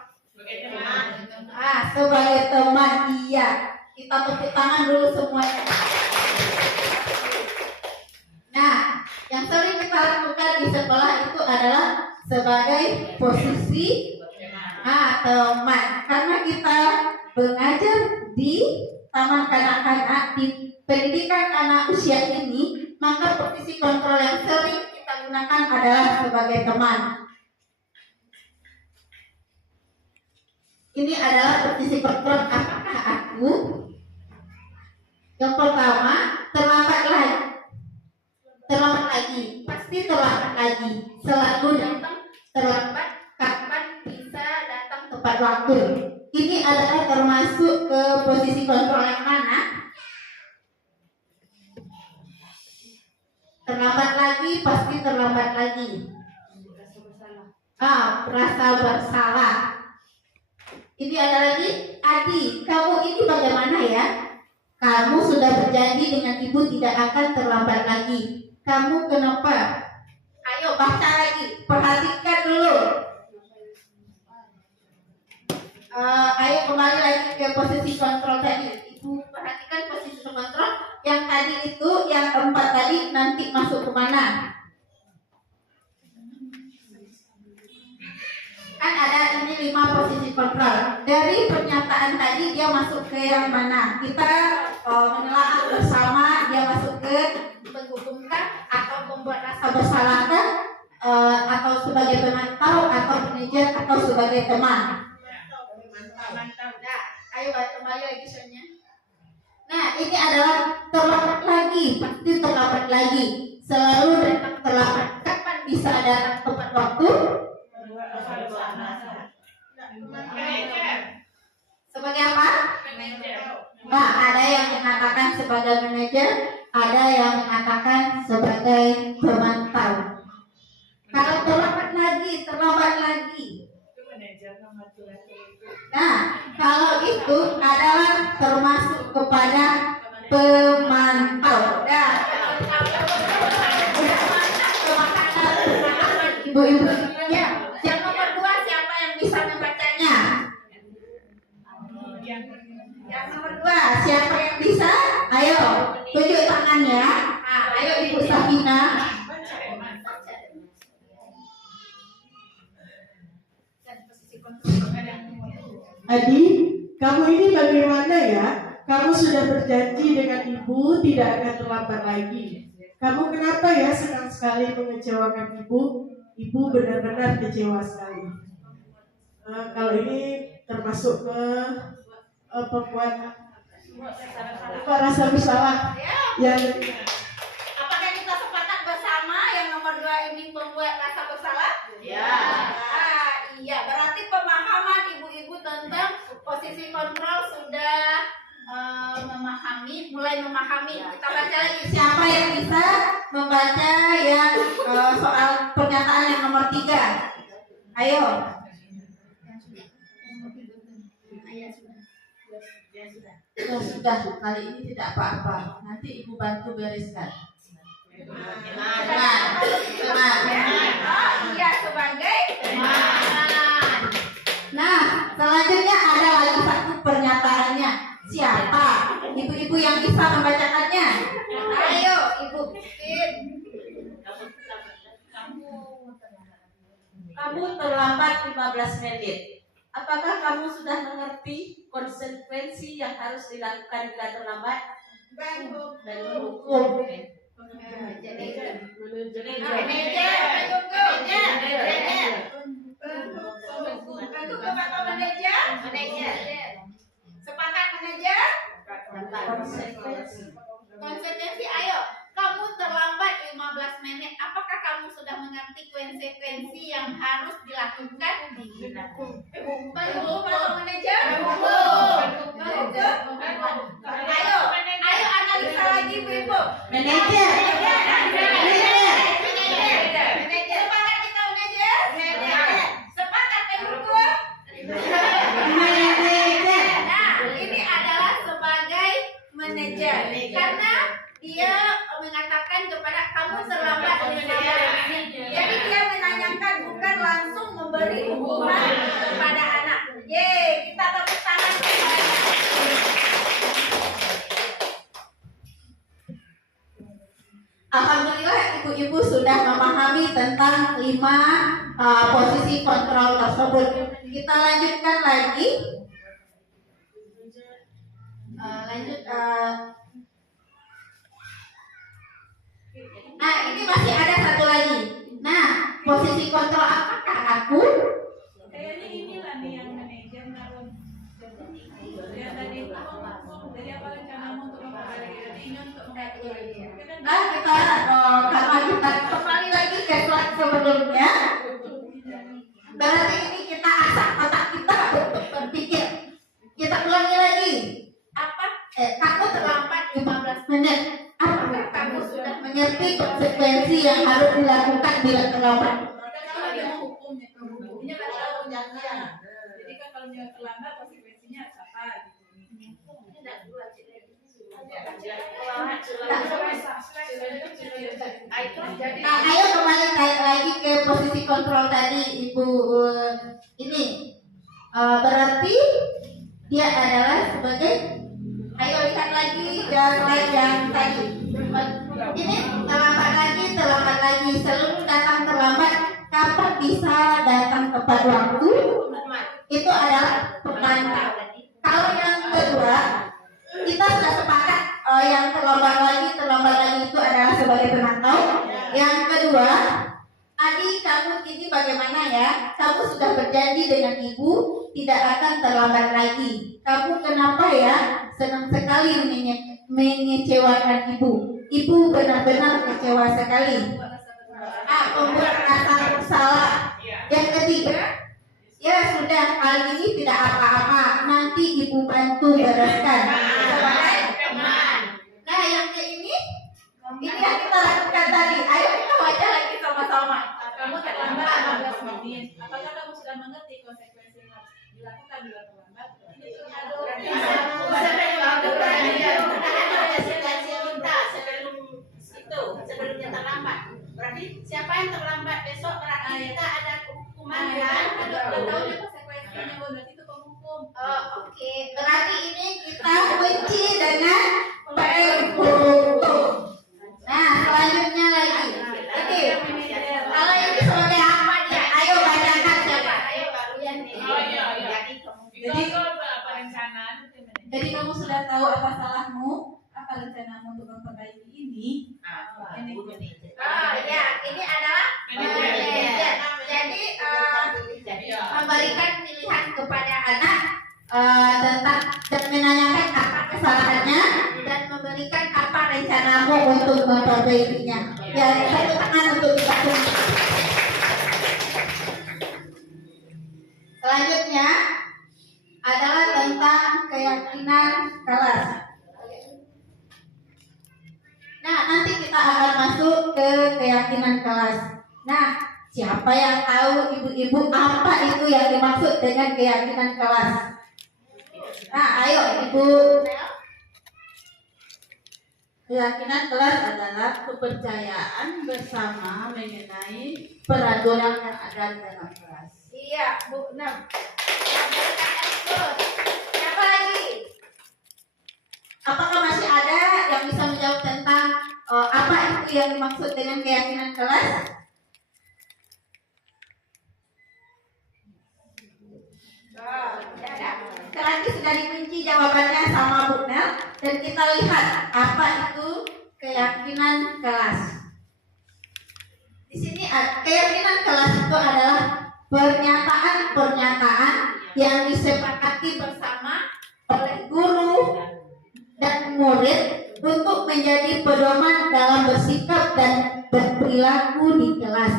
Sebagai teman, iya. Kita tepuk tangan dulu semuanya. Nah, yang sering kita lakukan di sekolah itu adalah sebagai posisi teman. Karena kita belajar di taman kanak-kanak, di pendidikan anak usia ini, maka posisi kontrol yang sering kita gunakan adalah sebagai teman. Ini adalah posisi kontrol. Apakah aku? Yang pertama, terlambat lagi, pasti terlambat lagi. Selalu datang terlambat, kapan bisa datang tepat waktu. Ini adalah termasuk ke posisi kontrol yang mana? Terlambat lagi, pasti terlambat lagi. Rasa bersalah. Ini ada lagi, Adi, kamu ini bagaimana ya? Kamu sudah berjanji dengan ibu tidak akan terlambat lagi. Kamu kenapa? Ayo baca lagi, perhatikan dulu. Ayo kembali lagi ke posisi kontrol tadi. Ibu perhatikan posisi kontrol. Yang tadi itu, yang 4 tadi nanti masuk kemana? Kan ada ini 5 posisi kontrol. Dari pernyataan tadi dia masuk ke yang mana? Kita menelaah bersama dia masuk ke menghukumkan atau membuat rasa bersalah kan? Atau sebagai pemantau atau manajer atau sebagai teman. Mantap. Nah, ayo kembali lagi soalnya. Nah, ini adalah terlambat lagi, pasti terlambat lagi. Selalu datang terlambat. Kapan bisa datang tepat waktu? Sebagai apa? Nah, ada yang mengatakan sebagai manajer, ada yang mengatakan sebagai pemantau. Kalau terlambat lagi. Nah, kalau itu adalah termasuk kepada pemantau. Nah, ibu-ibu, ya, yang nomor 2 siapa yang bisa membacanya? Yang nomor 2 siapa yang bisa? Ayo, tunjuk tangannya. Nah, ayo Ibu Safina. Adi, kamu ini bagaimana ya? Kamu sudah berjanji dengan ibu tidak akan terlambat lagi. Kamu kenapa ya senang sekali mengecewakan ibu? Ibu benar-benar kecewa sekali. Kalau ini termasuk ke pembuat rasa bersalah yang Apakah kita sepakat bersama yang nomor 2 ini membuat rasa bersalah? Ya. Iya, berarti pemahaman ibu-ibu tentang posisi kontrol sudah mulai memahami. Kita baca lagi. Siapa yang bisa membaca yang soal pernyataan yang nomor 3? Ayo. Sudah, kali ini tidak apa-apa. Nanti ibu bantu bereskan. Teman. Iya, sebagai teman. Nah, selanjutnya ada lagi satu pernyataannya. Siapa? Ibu-ibu yang bisa membacakannya. Ayo, Ibu Pin. Kamu terlambat 15 menit. Apakah kamu sudah mengerti konsekuensi yang harus dilakukan bila terlambat? Hukum. Sepakat manajer? Konsekuensi, ayo. Kamu terlambat 15 menit. Apakah kamu sudah mengerti konsekuensi yang harus dilakukan? Hukum manajer? Ayo analisa lagi Bu. Manajer. Sepakat kita manajer? Sepakat hukum? Nah, ini adalah sebagai manajer karena dia mengatakan kepada kamu terlambat 15 menit. Jadi dia menanyakan, bukan langsung memberi hukuman kepada anak. Yeay, kita tepuk tangan kepadanya. Alhamdulillah ibu-ibu sudah memahami tentang 5 posisi kontrol tersebut. Kita lanjutkan lagi. Nah, ini masih ada satu lagi. Nah, posisi kontrol apakah aku? Kayaknya inilah nih yang manajer naruh ya tadi jadi apa rencanamu untuk memperbaiki jadi ingin untuk memperbaiki Nah, karena kita kembali lagi ke slide sebelumnya. Berarti ini kita asah otak kita untuk berpikir. Kita ulangi lagi. Kamu terlambat 15 menit. Apakah kamu sudah mengerti konsekuensi yang harus dilakukan bila terlambat? kalau dia mau hukumnya hukumnya kan tahu jangan jadi kan kalau dia terlambat konsekuensinya apa gitu Nah, ayo kembali naik lagi ke posisi kontrol tadi, Ibu. Ini berarti dia adalah sebagai, ayo lihat lagi yang tadi. Ini terlambat lagi, selalu datang terlambat. Kapan bisa datang tepat waktu? Itu adalah penantang. Kalau yang kedua, kita sudah sepakat yang terlambat lagi itu adalah sebagai penantau. Yang kedua, adik kamu ini bagaimana ya? Kamu sudah berjanji dengan ibu tidak akan terlambat lagi. Kamu kenapa ya senang sekali mengecewakan ibu? Ibu benar-benar kecewa sekali. Membuat rasa bersalah. Yang ketiga, ya sudah, kali ini tidak apa-apa, nanti ibu bantu bereskan. Nah, yang ke ini yang kita lakukan tadi. Ayo kita baca lagi sama-sama. Kamu terlambat 15 menit. Apakah kamu sudah mengerti konsekuensi yang harus dilakukan bila terlambat? Ini sebelumnya terlambat. Berarti siapa yang terlambat besok berarti kita ada hukuman kan? Tahu konsekuensinya, berarti itu penghukum. Oke, berarti ini kita kunci dengan penghukum. Nah, selanjutnya lagi. Oke, kalau ini sebagai apa dia? Ayo bacakan siapa? Ayo baru yang nih. Jadi kamu sudah tahu apa salahmu, apa rencanamu untuk memperbaiki ini. Ini adalah manajer. Jadi memberikan pilihan kepada anak tentang dan menanyakan apa kesalahannya dan memberikan apa rencanamu untuk memperbaikinya. Ya, satu tangan untuk kita tunggu. Selanjutnya adalah tentang keyakinan kelas. Nah, nanti kita akan masuk ke keyakinan kelas. Nah, siapa yang tahu ibu-ibu apa itu yang dimaksud dengan keyakinan kelas? Nah, ayo Ibu. Keyakinan kelas adalah kepercayaan bersama mengenai peraturan yang ada di dalam kelas. Iya, Bu. Nah, siapa lagi? Apakah masih ada yang bisa menjawab tentang apa itu yang dimaksud dengan keyakinan kelas? Sekarang sudah dikunci jawabannya sama Bu Nel, dan kita lihat apa itu keyakinan kelas. Di sini keyakinan kelas itu adalah pernyataan-pernyataan yang disepakati bersama oleh guru dan murid untuk menjadi pedoman dalam bersikap dan berperilaku di kelas.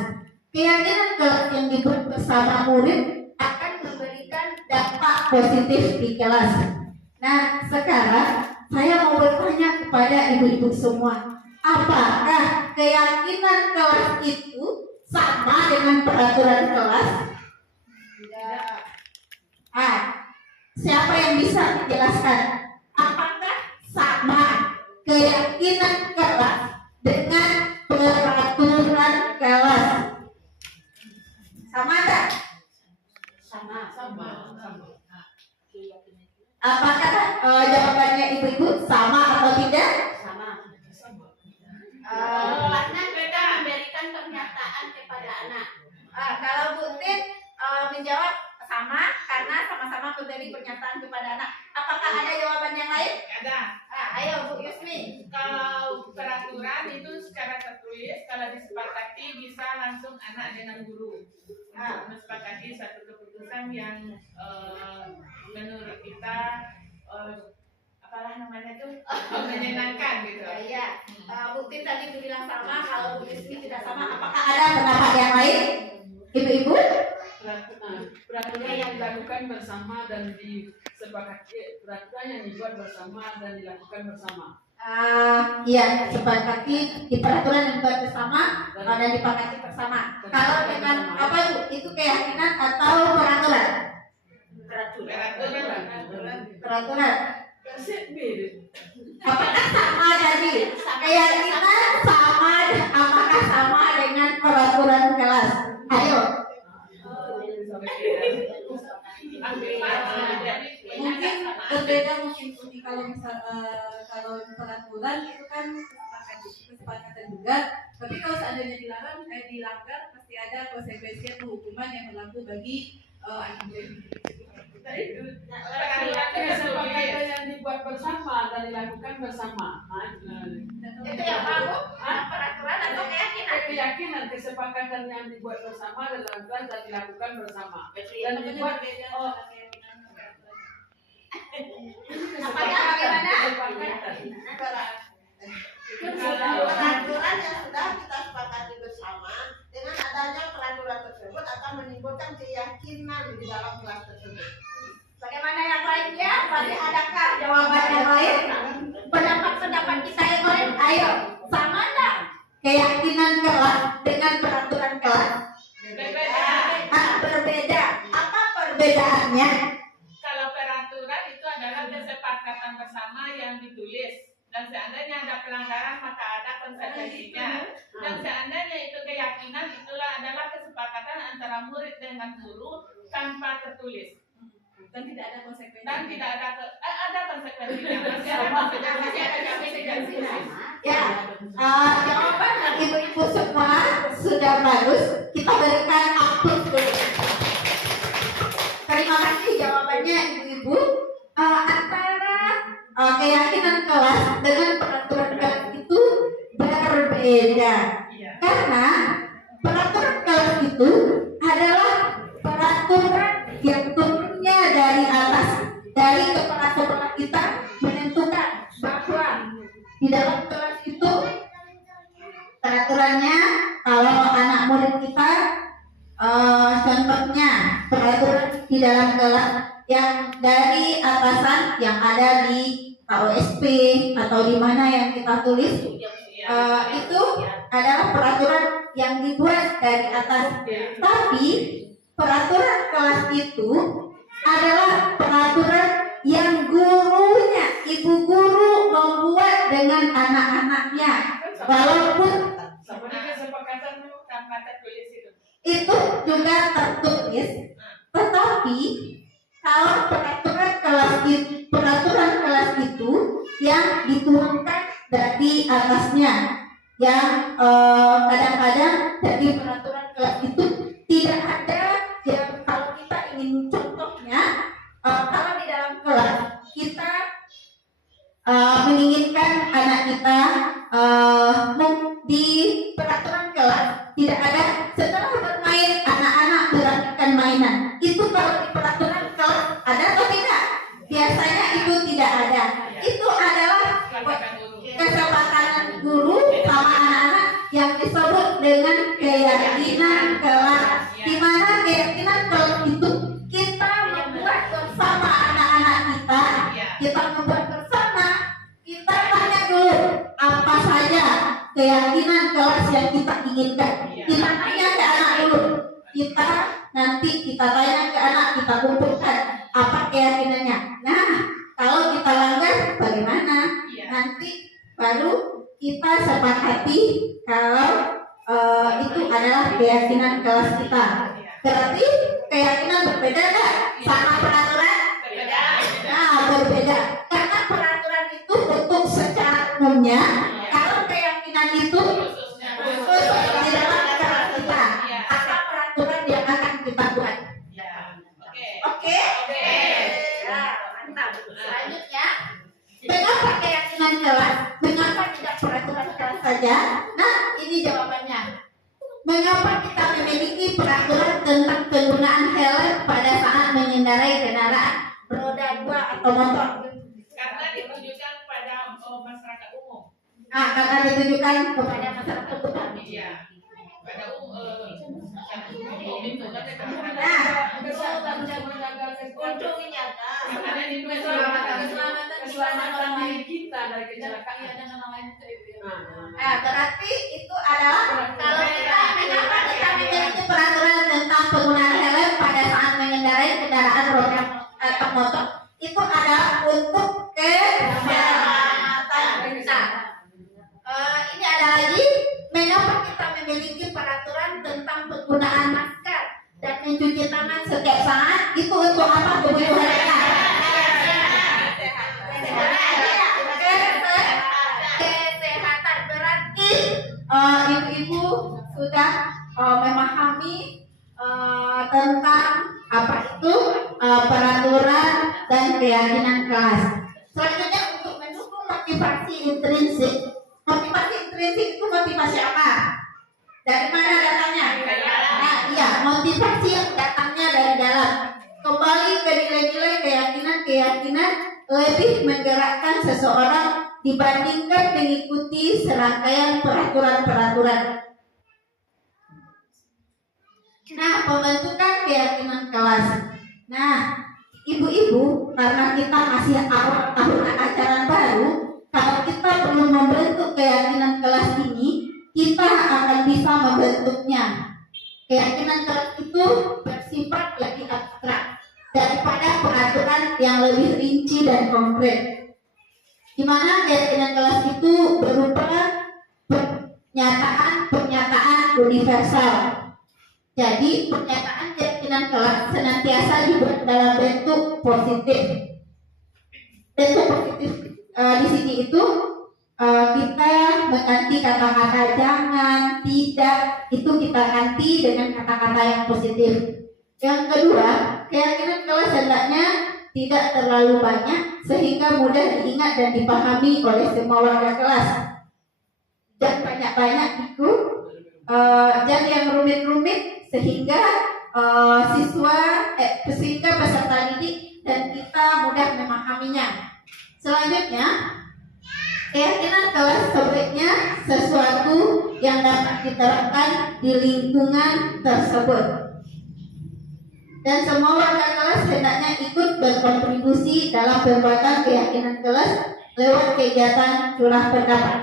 Keyakinan kelas yang dibuat bersama murid akan memberikan dampak positif di kelas. Nah, sekarang saya mau bertanya kepada ibu-ibu semua, apakah keyakinan kelas itu sama dengan peraturan kelas? Tidak. Siapa yang bisa menjelaskan? Apakah sama keyakinan kelas dengan peraturan kelas? Sama tak? Sama. Apakah jawabannya ibu-ibu sama atau tidak? Sama. Kelasnya kita memberikan pernyataan kepada anak. Kalau Bu Tin menjawab sama karena sama-sama memberi pernyataan kepada anak. Apakah ada jawaban yang lain? Ada. Ayo Bu Yusmi. Kalau peraturan itu secara tertulis, kalau disepakati bisa langsung anak dengan guru. Mensepakati satu keputusan yang menurut kita apalah namanya itu menyenangkan gitu. Iya. Bu Tin tadi bilang sama, kalau Bu Yusmi tidak sama. Apakah ada pendapat yang lain? Ibu-ibu? Peraturan yang dilakukan bersama dan disepakati, peraturan yang dibuat bersama dan dilakukan bersama. Iya, sepakati di peraturan yang dibuat bersama dan dipakati bersama. Kalau dengan apa itu keyakinan atau peraturan? Peraturan. Apakah sama tadi? Keyakinan sama Mungkin berbeda mungkin Uni kalau kalau peraturan itu kan kesepakatan juga, tapi kalau seandainya dilanggar pasti ada konsekuensi atau hukuman yang berlaku bagi Kesepakatan yang dibuat bersama dan dilakukan bersama. Itu yang baru, peraturan atau keyakinan? Keyakinan, kesepakatan yang dibuat bersama dan dilakukan dan dilakukan bersama. Dan dibuat Apakah bagaimana? Peraturan yang sudah kita sepakati bersama, dengan adanya peraturan tersebut akan menimbulkan keyakinan di dalam kelas tersebut. Bagaimana yang lainnya? Masih adakah jawaban yang lain? Pendapat kita yang lain? Ayo, sama enggak? keyakinan kelas dengan peraturan kelas? Berbeda. Apa perbedaannya? Kalau peraturan itu adalah kesepakatan bersama yang ditulis, dan seandainya ada pelanggaran maka ada konsekuensinya. Dan seandainya itu keyakinan, itulah adalah kesepakatan antara murid dengan guru tanpa tertulis. Dan tidak ada konsekuensi. Dan tidak ada konsekuensinya. Masih ada konsekuensinya. Ya, jawaban ibu-ibu semua sudah bagus. Kita berikan aplaus dulu. Terima kasih jawabannya ibu-ibu. Antara keyakinan kelas dengan peraturan kelas itu berbeda. Karena peraturan kelas itu adalah peraturan yang turunnya dari atas, dari kepala-kepala kita menentukan bahwa di dalam kelas itu peraturannya, kalau anak murid kita contohnya peraturan di dalam kelas yang dari atasan yang ada di KOSP atau di mana yang kita tulis, itu adalah peraturan yang dibuat dari atas. Tapi peraturan kelas itu adalah peraturan yang gurunya, ibu guru membuat dengan anak-anaknya, walaupun Kesepakatan tanpa tertulis itu juga tertulis. Tetapi kalau peraturan kelas itu yang diturunkan dari atasnya, yang kadang-kadang dari peraturan kelas itu tidak ada yang, kalau kita ingin contohnya, kalau di dalam kelas kita menginginkan anak kita di peraturan kelas tidak ada setelah bermain anak-anak merapikan mainan. Itu kalau di peraturan kelas ada atau tidak? Biasanya itu tidak ada. Itu adalah kesepakatan guru sama anak-anak yang disebut dengan keyakinan kelas. Di mana keyakinan kelas itu kita membuat bersama anak-anak kita. Kita membuat bersama. Kita tanya dulu apa saja keyakinan kelas yang kita inginkan. Kita tanya ke anak dulu. Kita tanya ke anak, kita kumpulkan apa keyakinannya. Nah, kalau kita langgar bagaimana? Nanti baru kita sepakati kalau itu adalah keyakinan kelas kita. Berarti keyakinan berbeda nggak sama peraturan? Nah, berbeda. Karena peraturan itu untuk secara umumnya. Kalau keyakinan itu khusus di dalam kelas kita. Apa peraturan yang akan kita buat? Oke? Ya, mantap. Selanjutnya, Mengapa keyakinan kelas? Mengapa tidak peraturan kelas saja? Nah, ini jawabannya. Mengapa kita memiliki peraturan tentang penggunaan helm pada saat mengendarai kendaraan roda 2 atau motor? karena ditujukan pada masyarakat umum. Karena ditujukan kepada masyarakat umum. Iya. Pada umum itu kan untuk menjaga keselamatan diri kita dari kecelakaan. Berarti itu adalah kalau mengapa kita memiliki peraturan tentang penggunaan helm pada saat mengendarai kendaraan roda atau motor, itu adalah untuk keselamatan kita. Ini ada lagi, mengapa kita memiliki peraturan tentang penggunaan masker dan mencuci tangan setiap untuk apa kebutuhannya? Kesehatan berarti ibu-ibu sudah memahami tentang apa itu peraturan dan keyakinan kelas. Selanjutnya untuk mendukung motivasi intrinsik. Motivasi intrinsik itu motivasi apa? Dari mana datangnya? Nah, iya, motivasi yang datangnya dari dalam. Kembali ke nilai-nilai keyakinan lebih menggerakkan seseorang dibandingkan mengikuti serangkaian peraturan-peraturan. Nah, pembentukan keyakinan kelas. Nah, ibu-ibu, karena kita masih awal tahun ajaran baru, kalau kita perlu membentuk keyakinan kelas ini, kita akan bisa membentuknya. Keyakinan kelas itu bersifat lebih abstrak daripada peraturan yang lebih rinci dan konkret. Di mana keyakinan kelas itu berupa pernyataan universal. Jadi pernyataan keyakinan kelas senantiasa dibuat dalam bentuk positif. Bentuk positif di sini itu kita mengganti kata-kata jangan, tidak, itu kita ganti dengan kata-kata yang positif. Yang kedua, keyakinan kelas hendaknya tidak terlalu banyak sehingga mudah diingat dan dipahami oleh semua warga kelas. Dan banyak-banyak itu jangan yang rumit-rumit sehingga sehingga peserta didik dan kita mudah memahaminya. Selanjutnya, keyakinan kelas sebaiknya sesuatu yang dapat diterapkan di lingkungan tersebut. Dan semua warga kelas hendaknya ikut berkontribusi dalam pembuatan keyakinan kelas lewat kegiatan curah pendapat.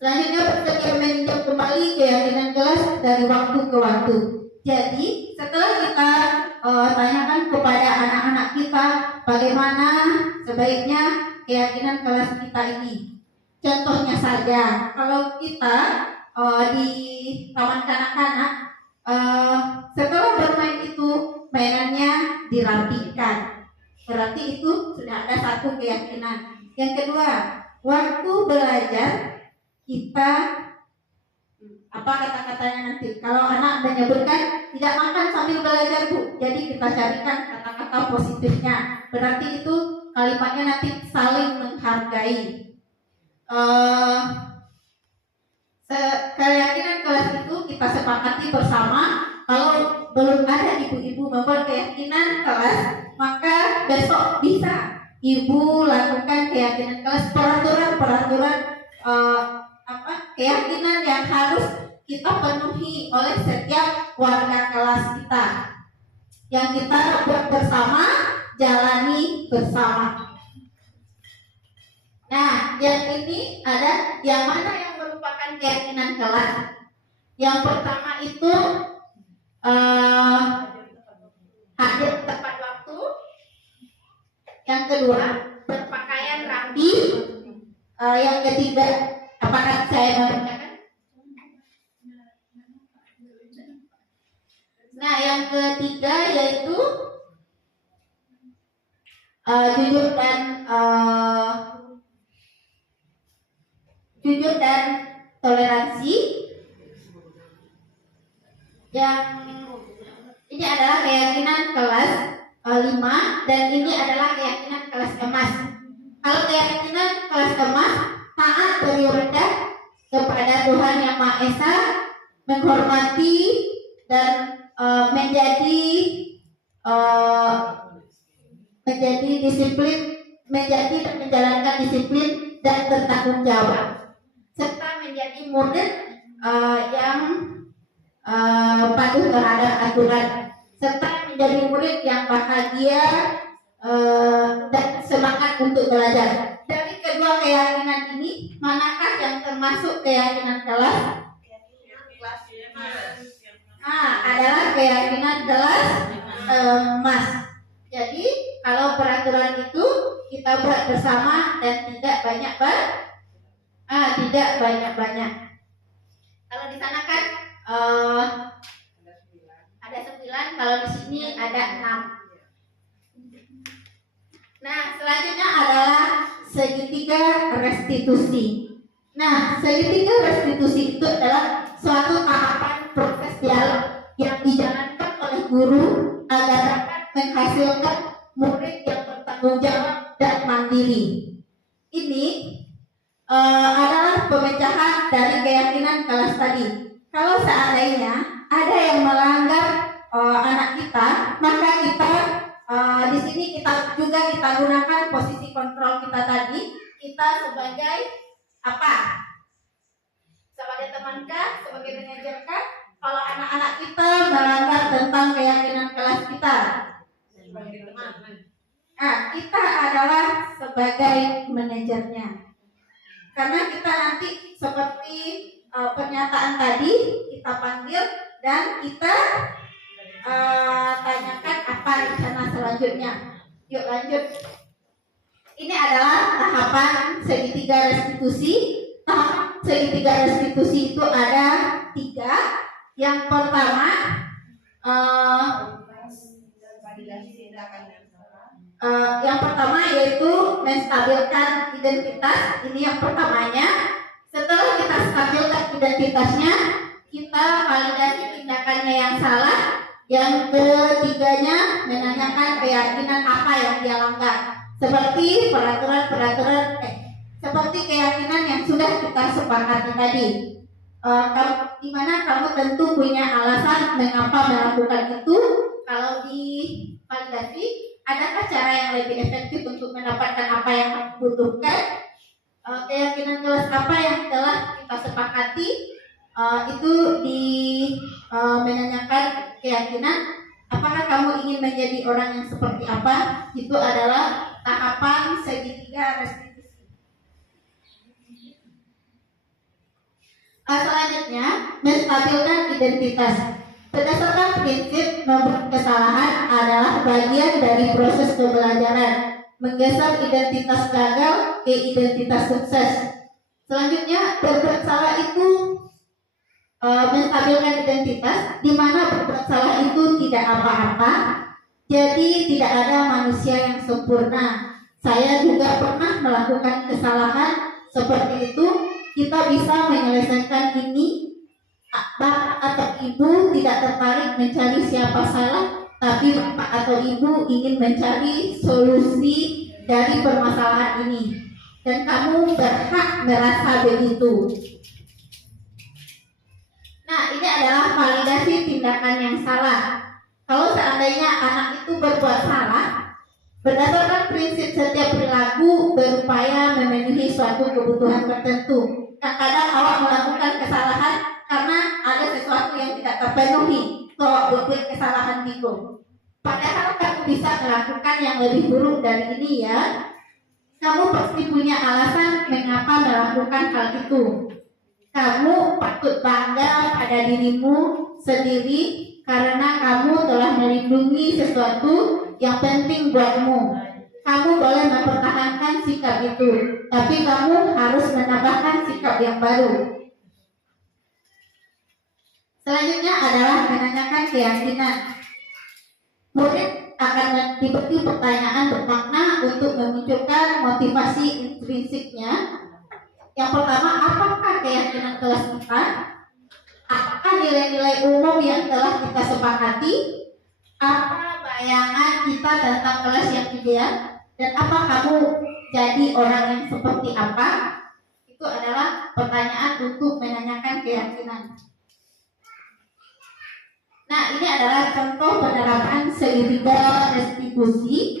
Selanjutnya, bersedia meninjau kembali keyakinan kelas dari waktu ke waktu. Jadi, setelah kita tanyakan kepada anak-anak kita bagaimana sebaiknya keyakinan kelas kita ini. Contohnya saja, kalau kita di taman kanak-kanak, setelah bermain itu mainannya dirapikan. Berarti itu sudah ada satu keyakinan. Yang kedua, waktu belajar kita apa kata-katanya nanti. Kalau anak menyebutkan tidak makan sambil belajar Bu, jadi kita carikan kata-kata positifnya. Berarti itu kalimatnya nanti saling menghargai. Keyakinan kelas itu kita sepakati bersama. Kalau belum ada ibu-ibu membuat keyakinan kelas, maka besok bisa ibu lakukan keyakinan kelas, peraturan-peraturan keyakinan yang harus kita penuhi oleh setiap warga kelas kita, yang kita buat bersama, jalani bersama. Nah, yang ini ada yang mana yang merupakan keyakinan kelas. Yang pertama itu hadir tepat waktu. Yang kedua, berpakaian rapi. Yang ketiga, apakah saya membacakan? Nah, yang ketiga yaitu jujur dan toleransi. Yang ini adalah keyakinan kelas 5 dan ini adalah keyakinan kelas emas. Kalau keyakinan kelas emas, taat beribadah kepada Tuhan Yang Maha Esa, menghormati dan menjadi disiplin, menjadi dan menjalankan disiplin dan bertanggung jawab, serta menjadi murid yang patuh terhadap aturan, serta menjadi murid yang bahagia dan semangat untuk belajar. Dari kedua keyakinan ini, manakah yang termasuk keyakinan kelas? Adalah keyakinan kelas emas. Jadi kalau peraturan itu kita buat bersama dan tidak banyak-banyak. Kalau di sana kan ada 9, kalau di sini ada 6. Nah, selanjutnya adalah segitiga restitusi. Nah, segitiga restitusi itu adalah suatu tahapan proses dialog yang dijalankan oleh guru agar dapat menghasilkan murid yang bertanggung jawab dan mandiri. Ini adalah pemecahan dari keyakinan kelas tadi. Kalau seandainya ada yang melanggar anak kita, maka kita di sini kita gunakan posisi kontrol kita tadi. Kita sebagai apa? Sebagai teman kah? Sebagai manajer kah? Kalau anak-anak kita melanggar tentang keyakinan kelas kita, kita adalah sebagai manajernya. Karena kita nanti seperti pernyataan tadi, kita panggil dan kita tanyakan apa rencana selanjutnya. Yuk lanjut. Ini adalah tahapan segitiga restitusi. Tahapan segitiga restitusi itu ada 3. Yang pertama yaitu menstabilkan identitas. Ini yang pertamanya. Setelah kita stabilkan identitasnya, kita validasi tindakannya yang salah. Yang ketiganya menanyakan keyakinan apa yang dia langgar, seperti seperti keyakinan yang sudah kita sepakati tadi. Di mana kamu tentu punya alasan mengapa melakukan itu. Kalau di validasi, adakah cara yang lebih efektif untuk mendapatkan apa yang kamu butuhkan? Keyakinan kelas apa yang telah kita sepakati? Itu menanyakan keyakinan apakah kamu ingin menjadi orang yang seperti apa. Itu adalah tahapan segitiga restitusi. Selanjutnya, menstabilkan identitas. Berdasarkan prinsip membuat kesalahan adalah bagian dari proses pembelajaran, menggeser identitas gagal ke identitas sukses. Selanjutnya, berbuat salah itu menstabilkan identitas, di mana berbuat salah itu tidak apa-apa. Jadi tidak ada manusia yang sempurna. Saya juga pernah melakukan kesalahan seperti itu. Kita bisa menyelesaikan ini. Bapak atau ibu tidak tertarik mencari siapa salah, tapi bapak atau ibu ingin mencari solusi dari permasalahan ini. Dan kamu berhak merasa begitu. Nah, ini adalah validasi tindakan yang salah. Kalau seandainya anak itu berbuat salah, berdasarkan prinsip setiap perilaku berupaya memenuhi suatu kebutuhan tertentu. Kadang-kadang awak melakukan kesalahan karena ada sesuatu yang tidak terpenuhi. Kalau buat kesalahan itu, padahal kamu bisa melakukan yang lebih buruk dari ini ya. Kamu pasti punya alasan mengapa melakukan hal itu. Kamu patut bangga pada dirimu sendiri karena kamu telah melindungi sesuatu yang penting buatmu. Kamu boleh mempertahankan sikap itu, tapi kamu harus menambahkan sikap yang baru. Selanjutnya adalah menanyakan keyakinan. Murid akan diberi pertanyaan bermakna untuk memunculkan motivasi intrinsiknya. Yang pertama, apakah keyakinan kelas kita? Apakah nilai-nilai umum yang telah kita sepakati? Apa bayangan kita tentang kelas yang ideal? Dan apa kamu jadi orang yang seperti apa? Itu adalah pertanyaan untuk menanyakan keyakinan. Nah, ini adalah contoh penerapan segitiga restitusi.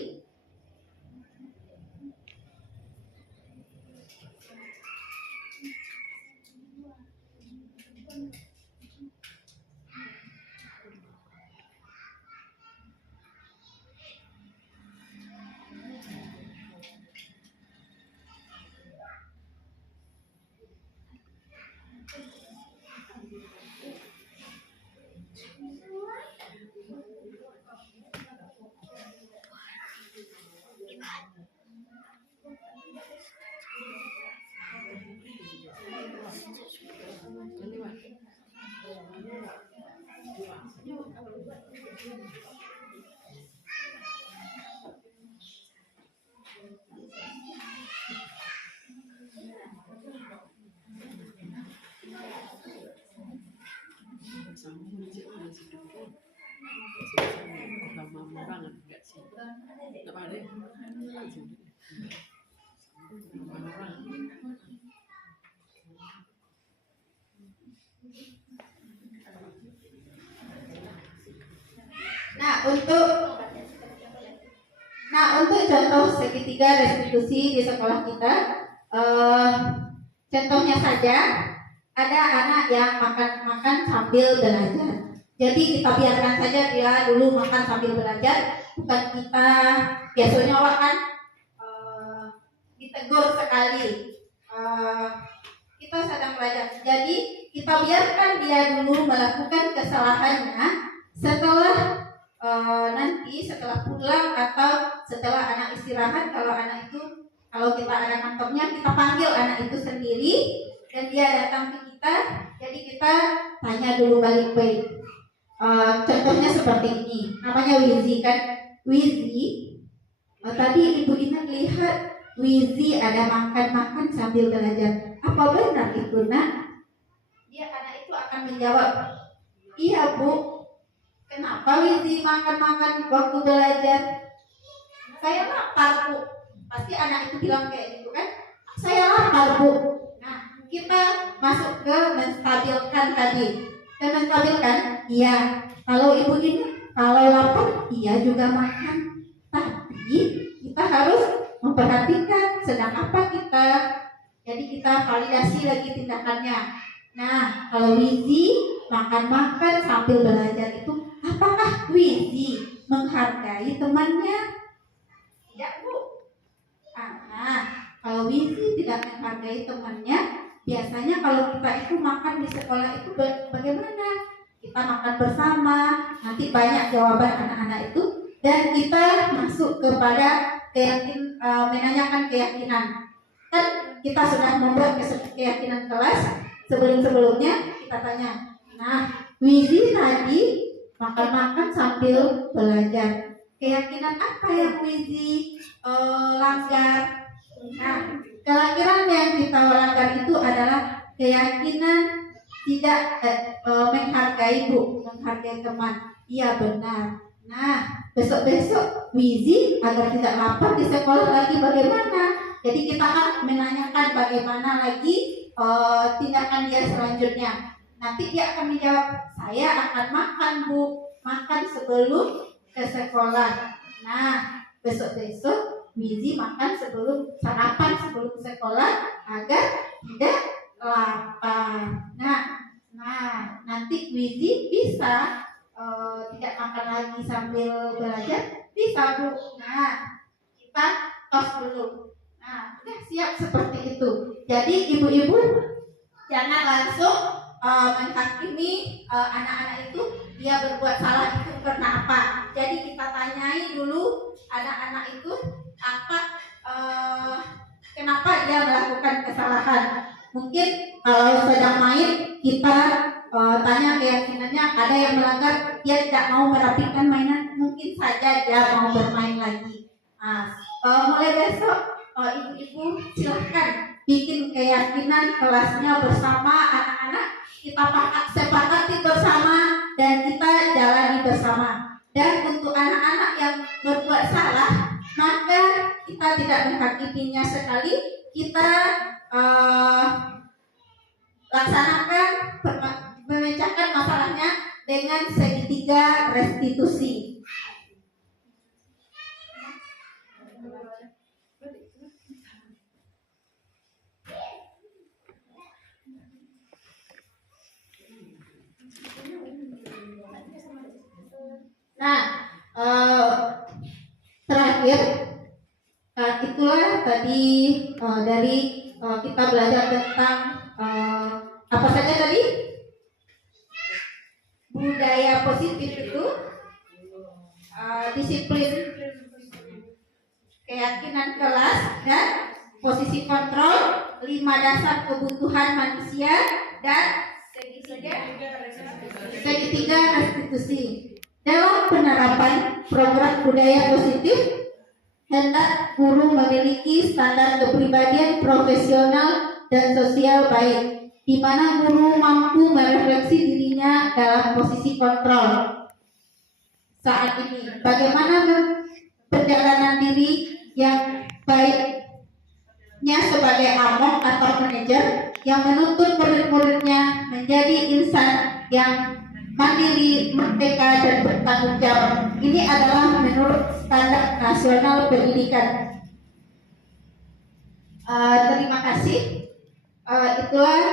Untuk contoh segitiga restitusi di sekolah kita, contohnya saja ada anak yang makan sambil belajar. Jadi kita biarkan saja dia dulu makan sambil belajar, bukan kita biasanya orang kan ditegur sekali. Kita sedang belajar, jadi kita biarkan dia dulu melakukan kesalahannya. Setelah nanti setelah pulang atau setelah anak istirahat, kalau kita ada kantornya, kita panggil anak itu sendiri dan dia datang ke kita. Jadi kita tanya dulu balik-balik. Contohnya seperti ini, namanya Wizi kan. Wizi, tadi Ibu Ina lihat Wizi ada makan sambil belajar. Apa benar itu, Nak? Anak itu akan menjawab, iya Bu. Kenapa Wizi makan waktu belajar? Saya lapar Bu. Pasti anak itu bilang kayak gitu kan. Saya lapar Bu. Nah, kita masuk ke menstabilkan tadi. Dan menstabilkan, iya. Kalau Ibu ini, kalau lapar, iya juga makan. Tapi kita harus memperhatikan sedang apa kita. Jadi kita validasi lagi tindakannya. Nah, kalau Wizi makan sambil belajar itu, apakah Wizi menghargai temannya? Tidak Bu. Kalau Wizi tidak menghargai temannya, biasanya kalau kita itu makan di sekolah itu bagaimana? Kita makan bersama, nanti banyak jawaban anak-anak itu, dan kita masuk kepada menanyakan keyakinan. Kan kita sudah membuat keyakinan kelas. Sebelumnya kita tanya, nah Wizi tadi makan sambil belajar, keyakinan apa yang Wizi langgar? Nah, keyakinan yang kita langgar itu adalah keyakinan tidak menghargai Bu, menghargai teman. Iya benar. Nah, besok Wizi agar tidak lapar di sekolah lagi bagaimana? Jadi kita kan menanyakan bagaimana lagi tindakan dia selanjutnya. Nanti dia akan menjawab, saya akan makan Bu, makan sebelum ke sekolah. Nah, besok Wizi makan sarapan sebelum sekolah agar tidak lapar. Nah, nanti Wizi bisa tidak makan lagi sambil belajar, bisa Bu. Nah, kita tos dulu. Nah, udah siap seperti itu. Jadi ibu-ibu jangan langsung menghakimi anak-anak itu dia berbuat salah itu karena apa. Jadi kita tanyai dulu anak-anak itu apa, kenapa dia melakukan kesalahan. Mungkin kalau sedang main kita tanya keyakinannya, ada yang melanggar, dia tidak mau merapikan mainan, mungkin saja dia mau bermain lagi. Mulai besok ibu-ibu silahkan bikin keyakinan kelasnya bersama anak-anak, kita sepakati bersama dan kita jalani bersama. Dan untuk anak-anak yang berbuat salah, maka kita tidak menghakiminya sekali, kita laksanakan memecahkan masalahnya dengan segitiga restitusi. Nah, terakhir itulah tadi dari kita belajar tentang apa saja tadi? Budaya positif itu disiplin, keyakinan kelas, dan posisi kontrol, 5 dasar kebutuhan manusia, dan segitiga restitusi. Dalam penerapan program budaya positif, hendak guru memiliki standar kepribadian profesional dan sosial baik, di mana guru mampu merefleksi dirinya dalam posisi kontrol saat ini. Bagaimana perjalanan diri yang baiknya sebagai among atau manajer yang menuntut murid-muridnya menjadi insan yang mandiri, merdeka, dan bertanggung jawab. Ini adalah menurut standar nasional pendidikan. Terima kasih. Itulah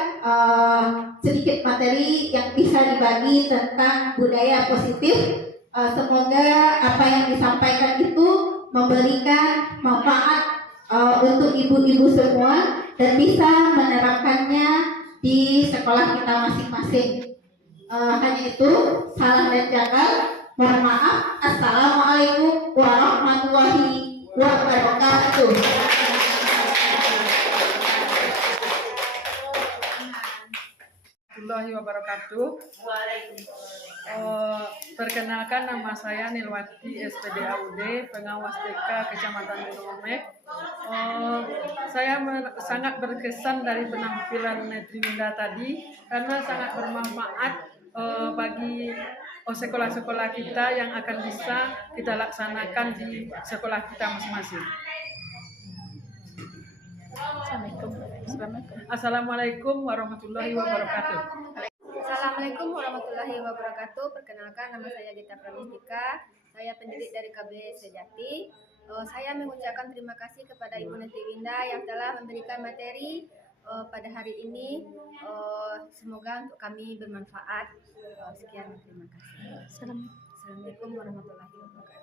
sedikit materi yang bisa dibagi tentang budaya positif. Semoga apa yang disampaikan itu memberikan manfaat untuk ibu-ibu semua dan bisa menerapkannya di sekolah kita masing-masing. Hanya itu, salam dan jagal. Mohon maaf. Assalamualaikum warahmatullahi wabarakatuh. Warahmatullahi wabarakatuh. Perkenalkan, nama saya Nilwati SPD AUD, pengawas TK Kecamatan Gunung. Saya sangat berkesan dari penampilan Netriwinda tadi karena sangat bermanfaat bagi sekolah-sekolah kita yang akan bisa kita laksanakan di sekolah kita masing-masing. Assalamualaikum warahmatullahi wabarakatuh. Assalamualaikum warahmatullahi wabarakatuh. Perkenalkan, nama saya Gita Pramistika. Saya pendidik dari KB Sejati. Saya mengucapkan terima kasih kepada Ibu Netriwinda yang telah memberikan materi pada hari ini. Semoga untuk kami bermanfaat. Sekian, terima kasih. Assalamualaikum warahmatullahi wabarakatuh.